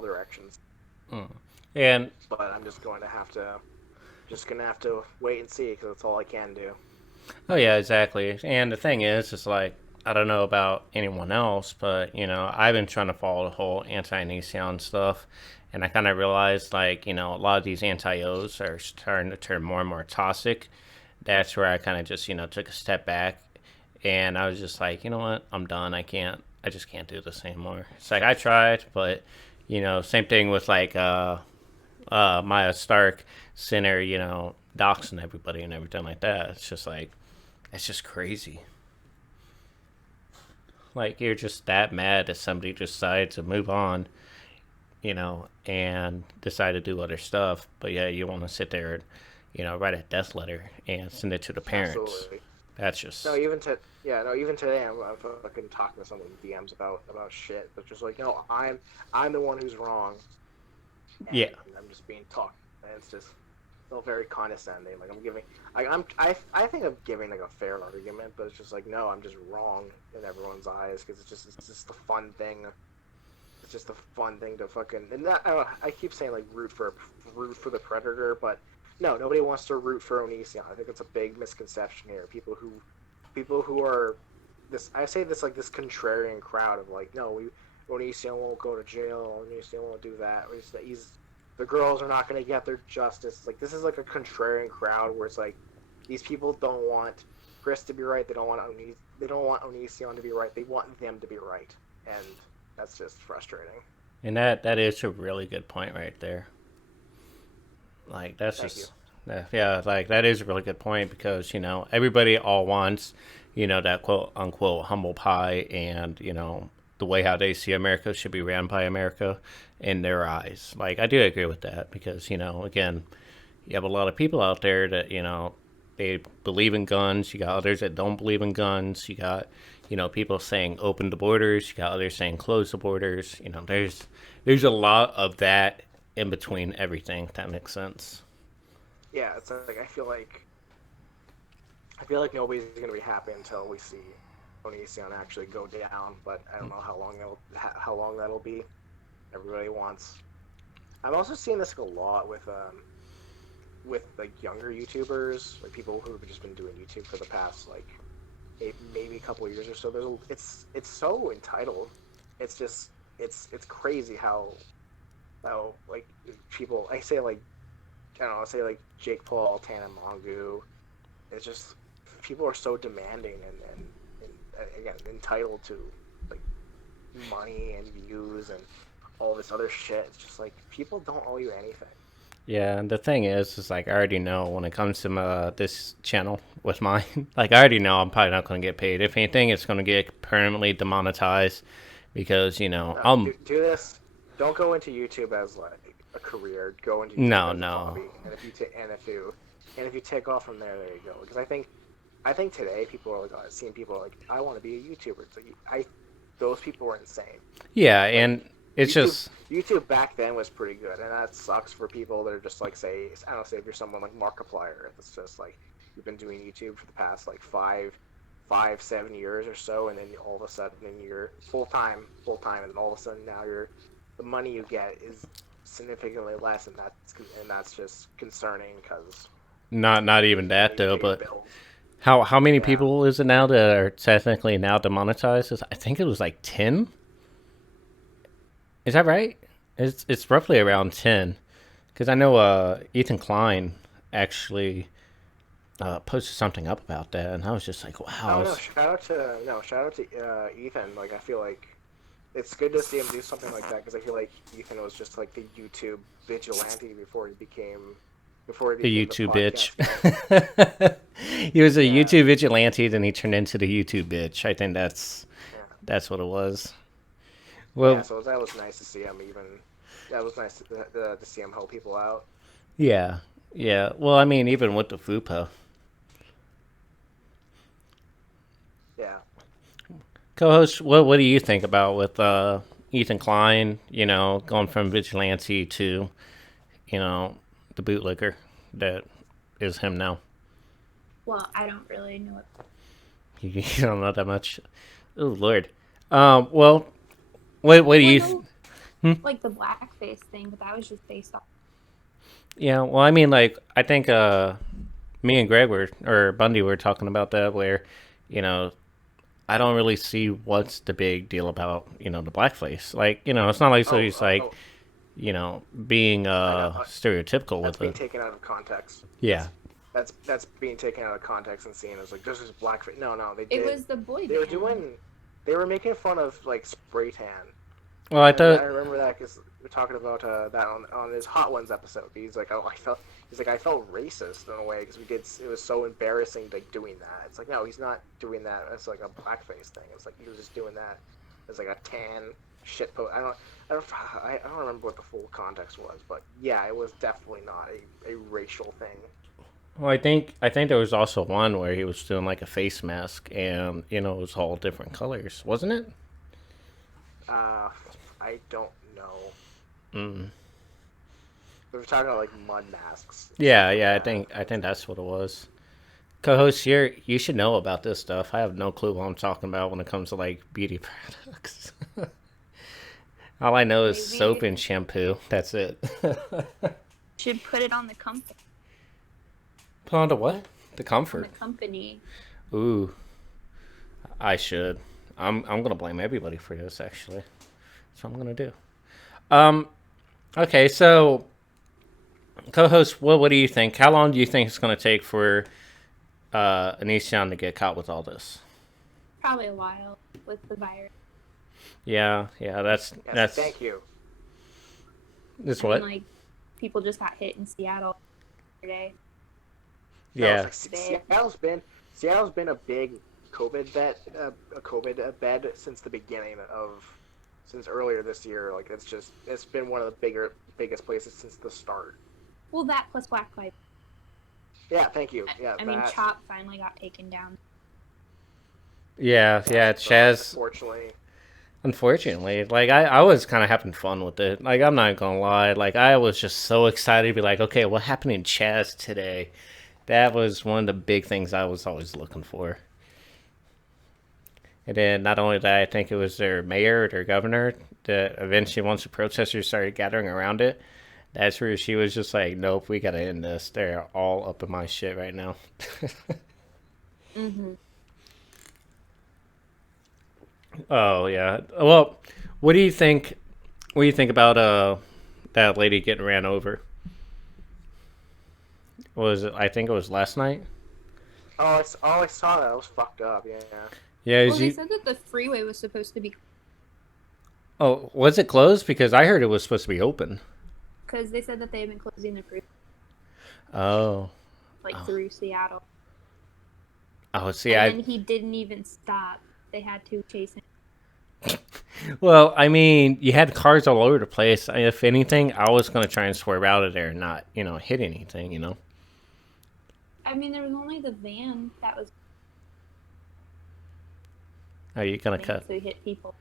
directions. Mm. And But I'm just gonna have to wait and see because that's all I can do. oh yeah, exactly. And the thing is, it's like I don't know about anyone else, but I've been trying to follow the whole anti-Neon stuff, and I kind of realized like a lot of these anti-Os are starting to turn more and more toxic. That's where I kind of just took a step back, and I was just like, you know what, I'm done. I just can't do this anymore. It's like I tried, but same thing with like Maya Stark, Sinner, doxing everybody and everything like that. It's just like it's just crazy. Like you're just that mad that somebody decided to move on, and decide to do other stuff. But yeah, you want to sit there and, write a death letter and send it to the parents. Absolutely. That's No, just even to yeah, no, even today I'm fucking talking to someone in DMs about shit, but just like, no, I'm the one who's wrong, yeah, and I'm just being talked, and it's just so very condescending. Like I'm giving, I think I'm giving like a fair argument, but it's just like, no, I'm just wrong in everyone's eyes because it's just a fun thing. It's just a fun thing to fucking and that I keep saying like root for the predator, but no, nobody wants to root for Onision. I think it's a big misconception here. People who are this I say this like this contrarian crowd of like, no, we Onision won't go to jail, Onision won't do that. He's the girls are not going to get their justice. Like this is like a contrarian crowd where it's like these people don't want Chris to be right. They don't want Onision to be right. They want them to be right, and that's just frustrating. and that is a really good point right there. Like that's Thank you. just yeah, like that is a really good point because everybody all wants that quote unquote humble pie, and the way how they see America should be ran by America in their eyes. Like I do agree with that because again, you have a lot of people out there that they believe in guns. You got others that don't believe in guns. You got people saying open the borders. You got others saying close the borders. There's a lot of that in between everything. If that makes sense. Yeah, it's like I feel like nobody's gonna be happy until we see Onision actually go down. But I don't know how long that'll be. Everybody wants. I'm also seeing this a lot with like younger YouTubers, like people who have just been doing YouTube for the past like maybe a couple of years or so. It's so entitled. It's just it's crazy how like people I say like I don't know, say like Jake Paul, Tana Mongu. It's just people are so demanding and again entitled to like money and views and all this other shit. It's just like people don't owe you anything. Yeah, and the thing is like I already know when it comes to this channel with mine, like I already know I'm probably not going to get paid. If anything, it's going to get permanently demonetized because Do this. Don't go into YouTube as like a career. Go into YouTube no, as a no. hobby, and if you take off from there, there you go. Because I think today people are like seeing people like I want to be a YouTuber. It's like those people are insane. Yeah, Like and it's YouTube just YouTube back then was pretty good, and that sucks for people that are just like say I don't know, say if you're someone like Markiplier, it's just like you've been doing YouTube for the past like 7 years or so, and then all of a sudden you're full time, and then all of a sudden now the money you get is significantly less, and that's just concerning because not even you that need to though. pay your But bills. how many Yeah. people is it now that are technically now demonetized? I think it was like 10. Is that right? It's roughly around 10 because I know Ethan Klein actually posted something up about that, and I was just like, wow. Oh no! Shout out to Ethan. Like I feel like it's good to see him do something like that because I feel like Ethan was just like the YouTube vigilante before he The became the YouTube bitch. podcast guy. He was a Yeah, YouTube vigilante, then he turned into the YouTube bitch. I think yeah, that's what it was. yeah. Well, So that was nice to see him. Even that was nice to see him help people out. yeah, yeah. Well, I mean, even with the FUPA Yeah. co-host, what do you think about with Ethan Klein? Going from vigilante to you know, the bootlegger that is him now. Well, I don't really know it. You don't know that much. Oh Lord. Well, what do Well, I you? know like the blackface thing, but that was just based off. Yeah. Well, I mean, like I think me and Greg were or Bundy were talking about that where, you know, I don't really see what's the big deal about the blackface. Like it's not like so Oh, he's like oh, being I know. stereotypical That's with being it. taken out of context. Yeah. That's being taken out of context and seen as like this is blackface. No, no, they It did. was the boy They were band. they were making fun of like spray tan. Well, I I thought. remember that because we're talking about that on his Hot Ones episode. He's like, oh, I felt racist in a way because it was so embarrassing like doing that. It's like no, he's not doing that as like a blackface thing. It's like he was just doing that as like a tan shit post. I don't remember what the full context was, but yeah, it was definitely not a racial thing. Well, I think there was also one where he was doing like a face mask, and it was all different colors, wasn't it? Uh, I don't know. Mm. We were talking about like mud masks and Yeah, stuff like yeah. I that. think I think that's what it was. Co-host here, you should know about this stuff. I have no clue what I'm talking about when it comes to like beauty products. All I know is soap Maybe and shampoo. That's it. should put it on the company. Put on to what? The On the comfort. company. Ooh, I should. I'm gonna blame everybody for this. Actually, that's what I'm gonna do. Um. Okay. So, co-host, what do you think? How long do you think it's gonna take for Anision to get caught with all this? Probably a while with the virus. Yeah. Yeah. That's Yes, that's thank you. that's I mean, what. like people just got hit in Seattle today. No, it's Yeah. like Big. Seattle's been a big COVID bed since the beginning of since earlier this year. Like it's been one of the biggest places since the start. Well, that plus Black Lives. Yeah, thank you. I, Yeah, I mean, that. Chop finally got taken down. Yeah. Yeah, Yeah. so Chaz. Unfortunately, like I was kind of having fun with it. Like I'm not gonna lie, like I was just so excited to be like, okay, what happened in Chaz today? That was one of the big things I was always looking for. And then not only that, I think it was their mayor or their governor that eventually, once the protesters started gathering around it, that's where she was just like, nope, we gotta end this. They're all up in my shit right now. Mm-hmm. Oh yeah. Well, what do you think? What do you think about that lady getting ran over? Was it? I think it was last night. I saw that. I was fucked up. Yeah. Yeah. Well, Is they you? said that the freeway was supposed to be Oh, was it closed? Because I heard it was supposed to be open. because they said that they had been closing the freeway Oh. like Oh. through Seattle, Oh. See, and I. then he didn't even stop. They had to chase him. Well, I mean, you had cars all over the place. If anything, I was gonna try and swerve out of there and not, hit anything. I mean, there was only the van that was Are you gonna moving, cut? so he hit people.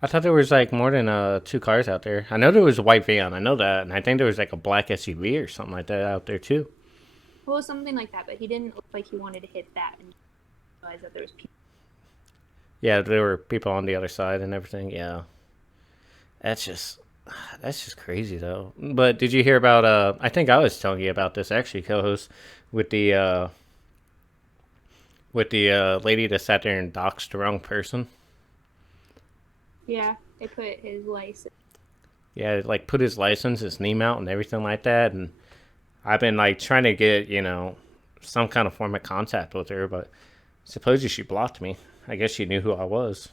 I thought there was like more than two cars out there. I know there was a white van. I know that, and I think there was like a black SUV or something like that out there too. Well, something like that, but he didn't look like he wanted to hit that and realize that there was people. Yeah, there were people on the other side and everything. Yeah, that's just that's just crazy though. But did you hear about? I think I was telling you about this actually, co-host, with the lady that sat there and doxed the wrong person. Yeah, they put his license. Yeah, like put his license, his name out, and everything like that. And I've been like trying to get some kind of form of contact with her, but supposedly she blocked me. I guess she knew who I was.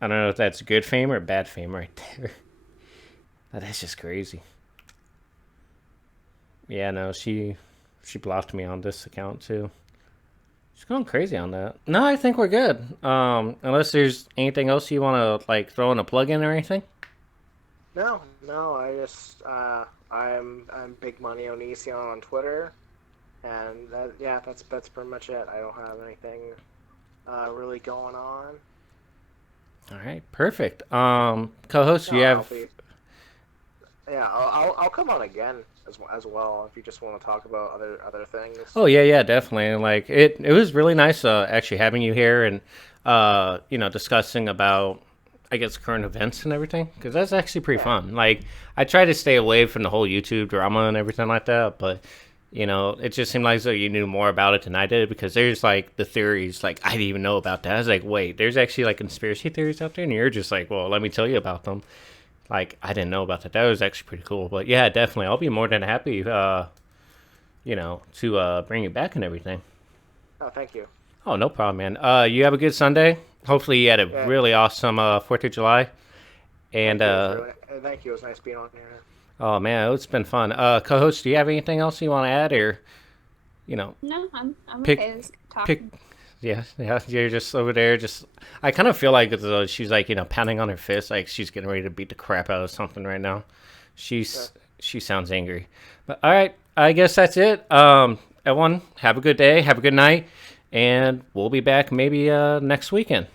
I don't know if that's good fame or bad fame right there. That's just crazy. Yeah, no, she blocked me on this account too. She's going crazy on that. No, I think we're good. Unless there's anything else you want to like throw in a plug in or anything. No, no. I'm bigmoneyonision on Twitter, and that's pretty much it. I don't have anything really going on. All right, perfect. Co-host, No, you have Yeah, I'll come on again as well if you just want to talk about other things. Oh yeah, yeah, definitely. Like it was really nice actually having you here and discussing about I guess current events and everything because that's actually pretty Yeah. fun. Like I try to stay away from the whole YouTube drama and everything like that, but it just seemed like as though you knew more about it than I did because there's like the theories like I didn't even know about that. I was like, wait, there's actually like conspiracy theories out there, and you're just like, well, let me tell you about them. Like I didn't know about that. That was actually pretty cool. But yeah, definitely, I'll be more than happy. To bring you back and everything. Oh, thank you. Oh, no problem, man. You have a good Sunday. Hopefully, you had a Yeah, really awesome 4th of July. And, thank you. Thank you. It was nice being on here. oh, man, it's been fun. Co-host, do you have anything else you want to add? Or, No, I'm pick, okay with pick, talking. yeah, yeah, you're just over there. Just, I kind of feel like she's like, pounding on her fist, like she's getting ready to beat the crap out of something right now. Yeah. She sounds angry. But, all right, I guess that's it. Everyone, have a good day, have a good night, and we'll be back maybe next weekend.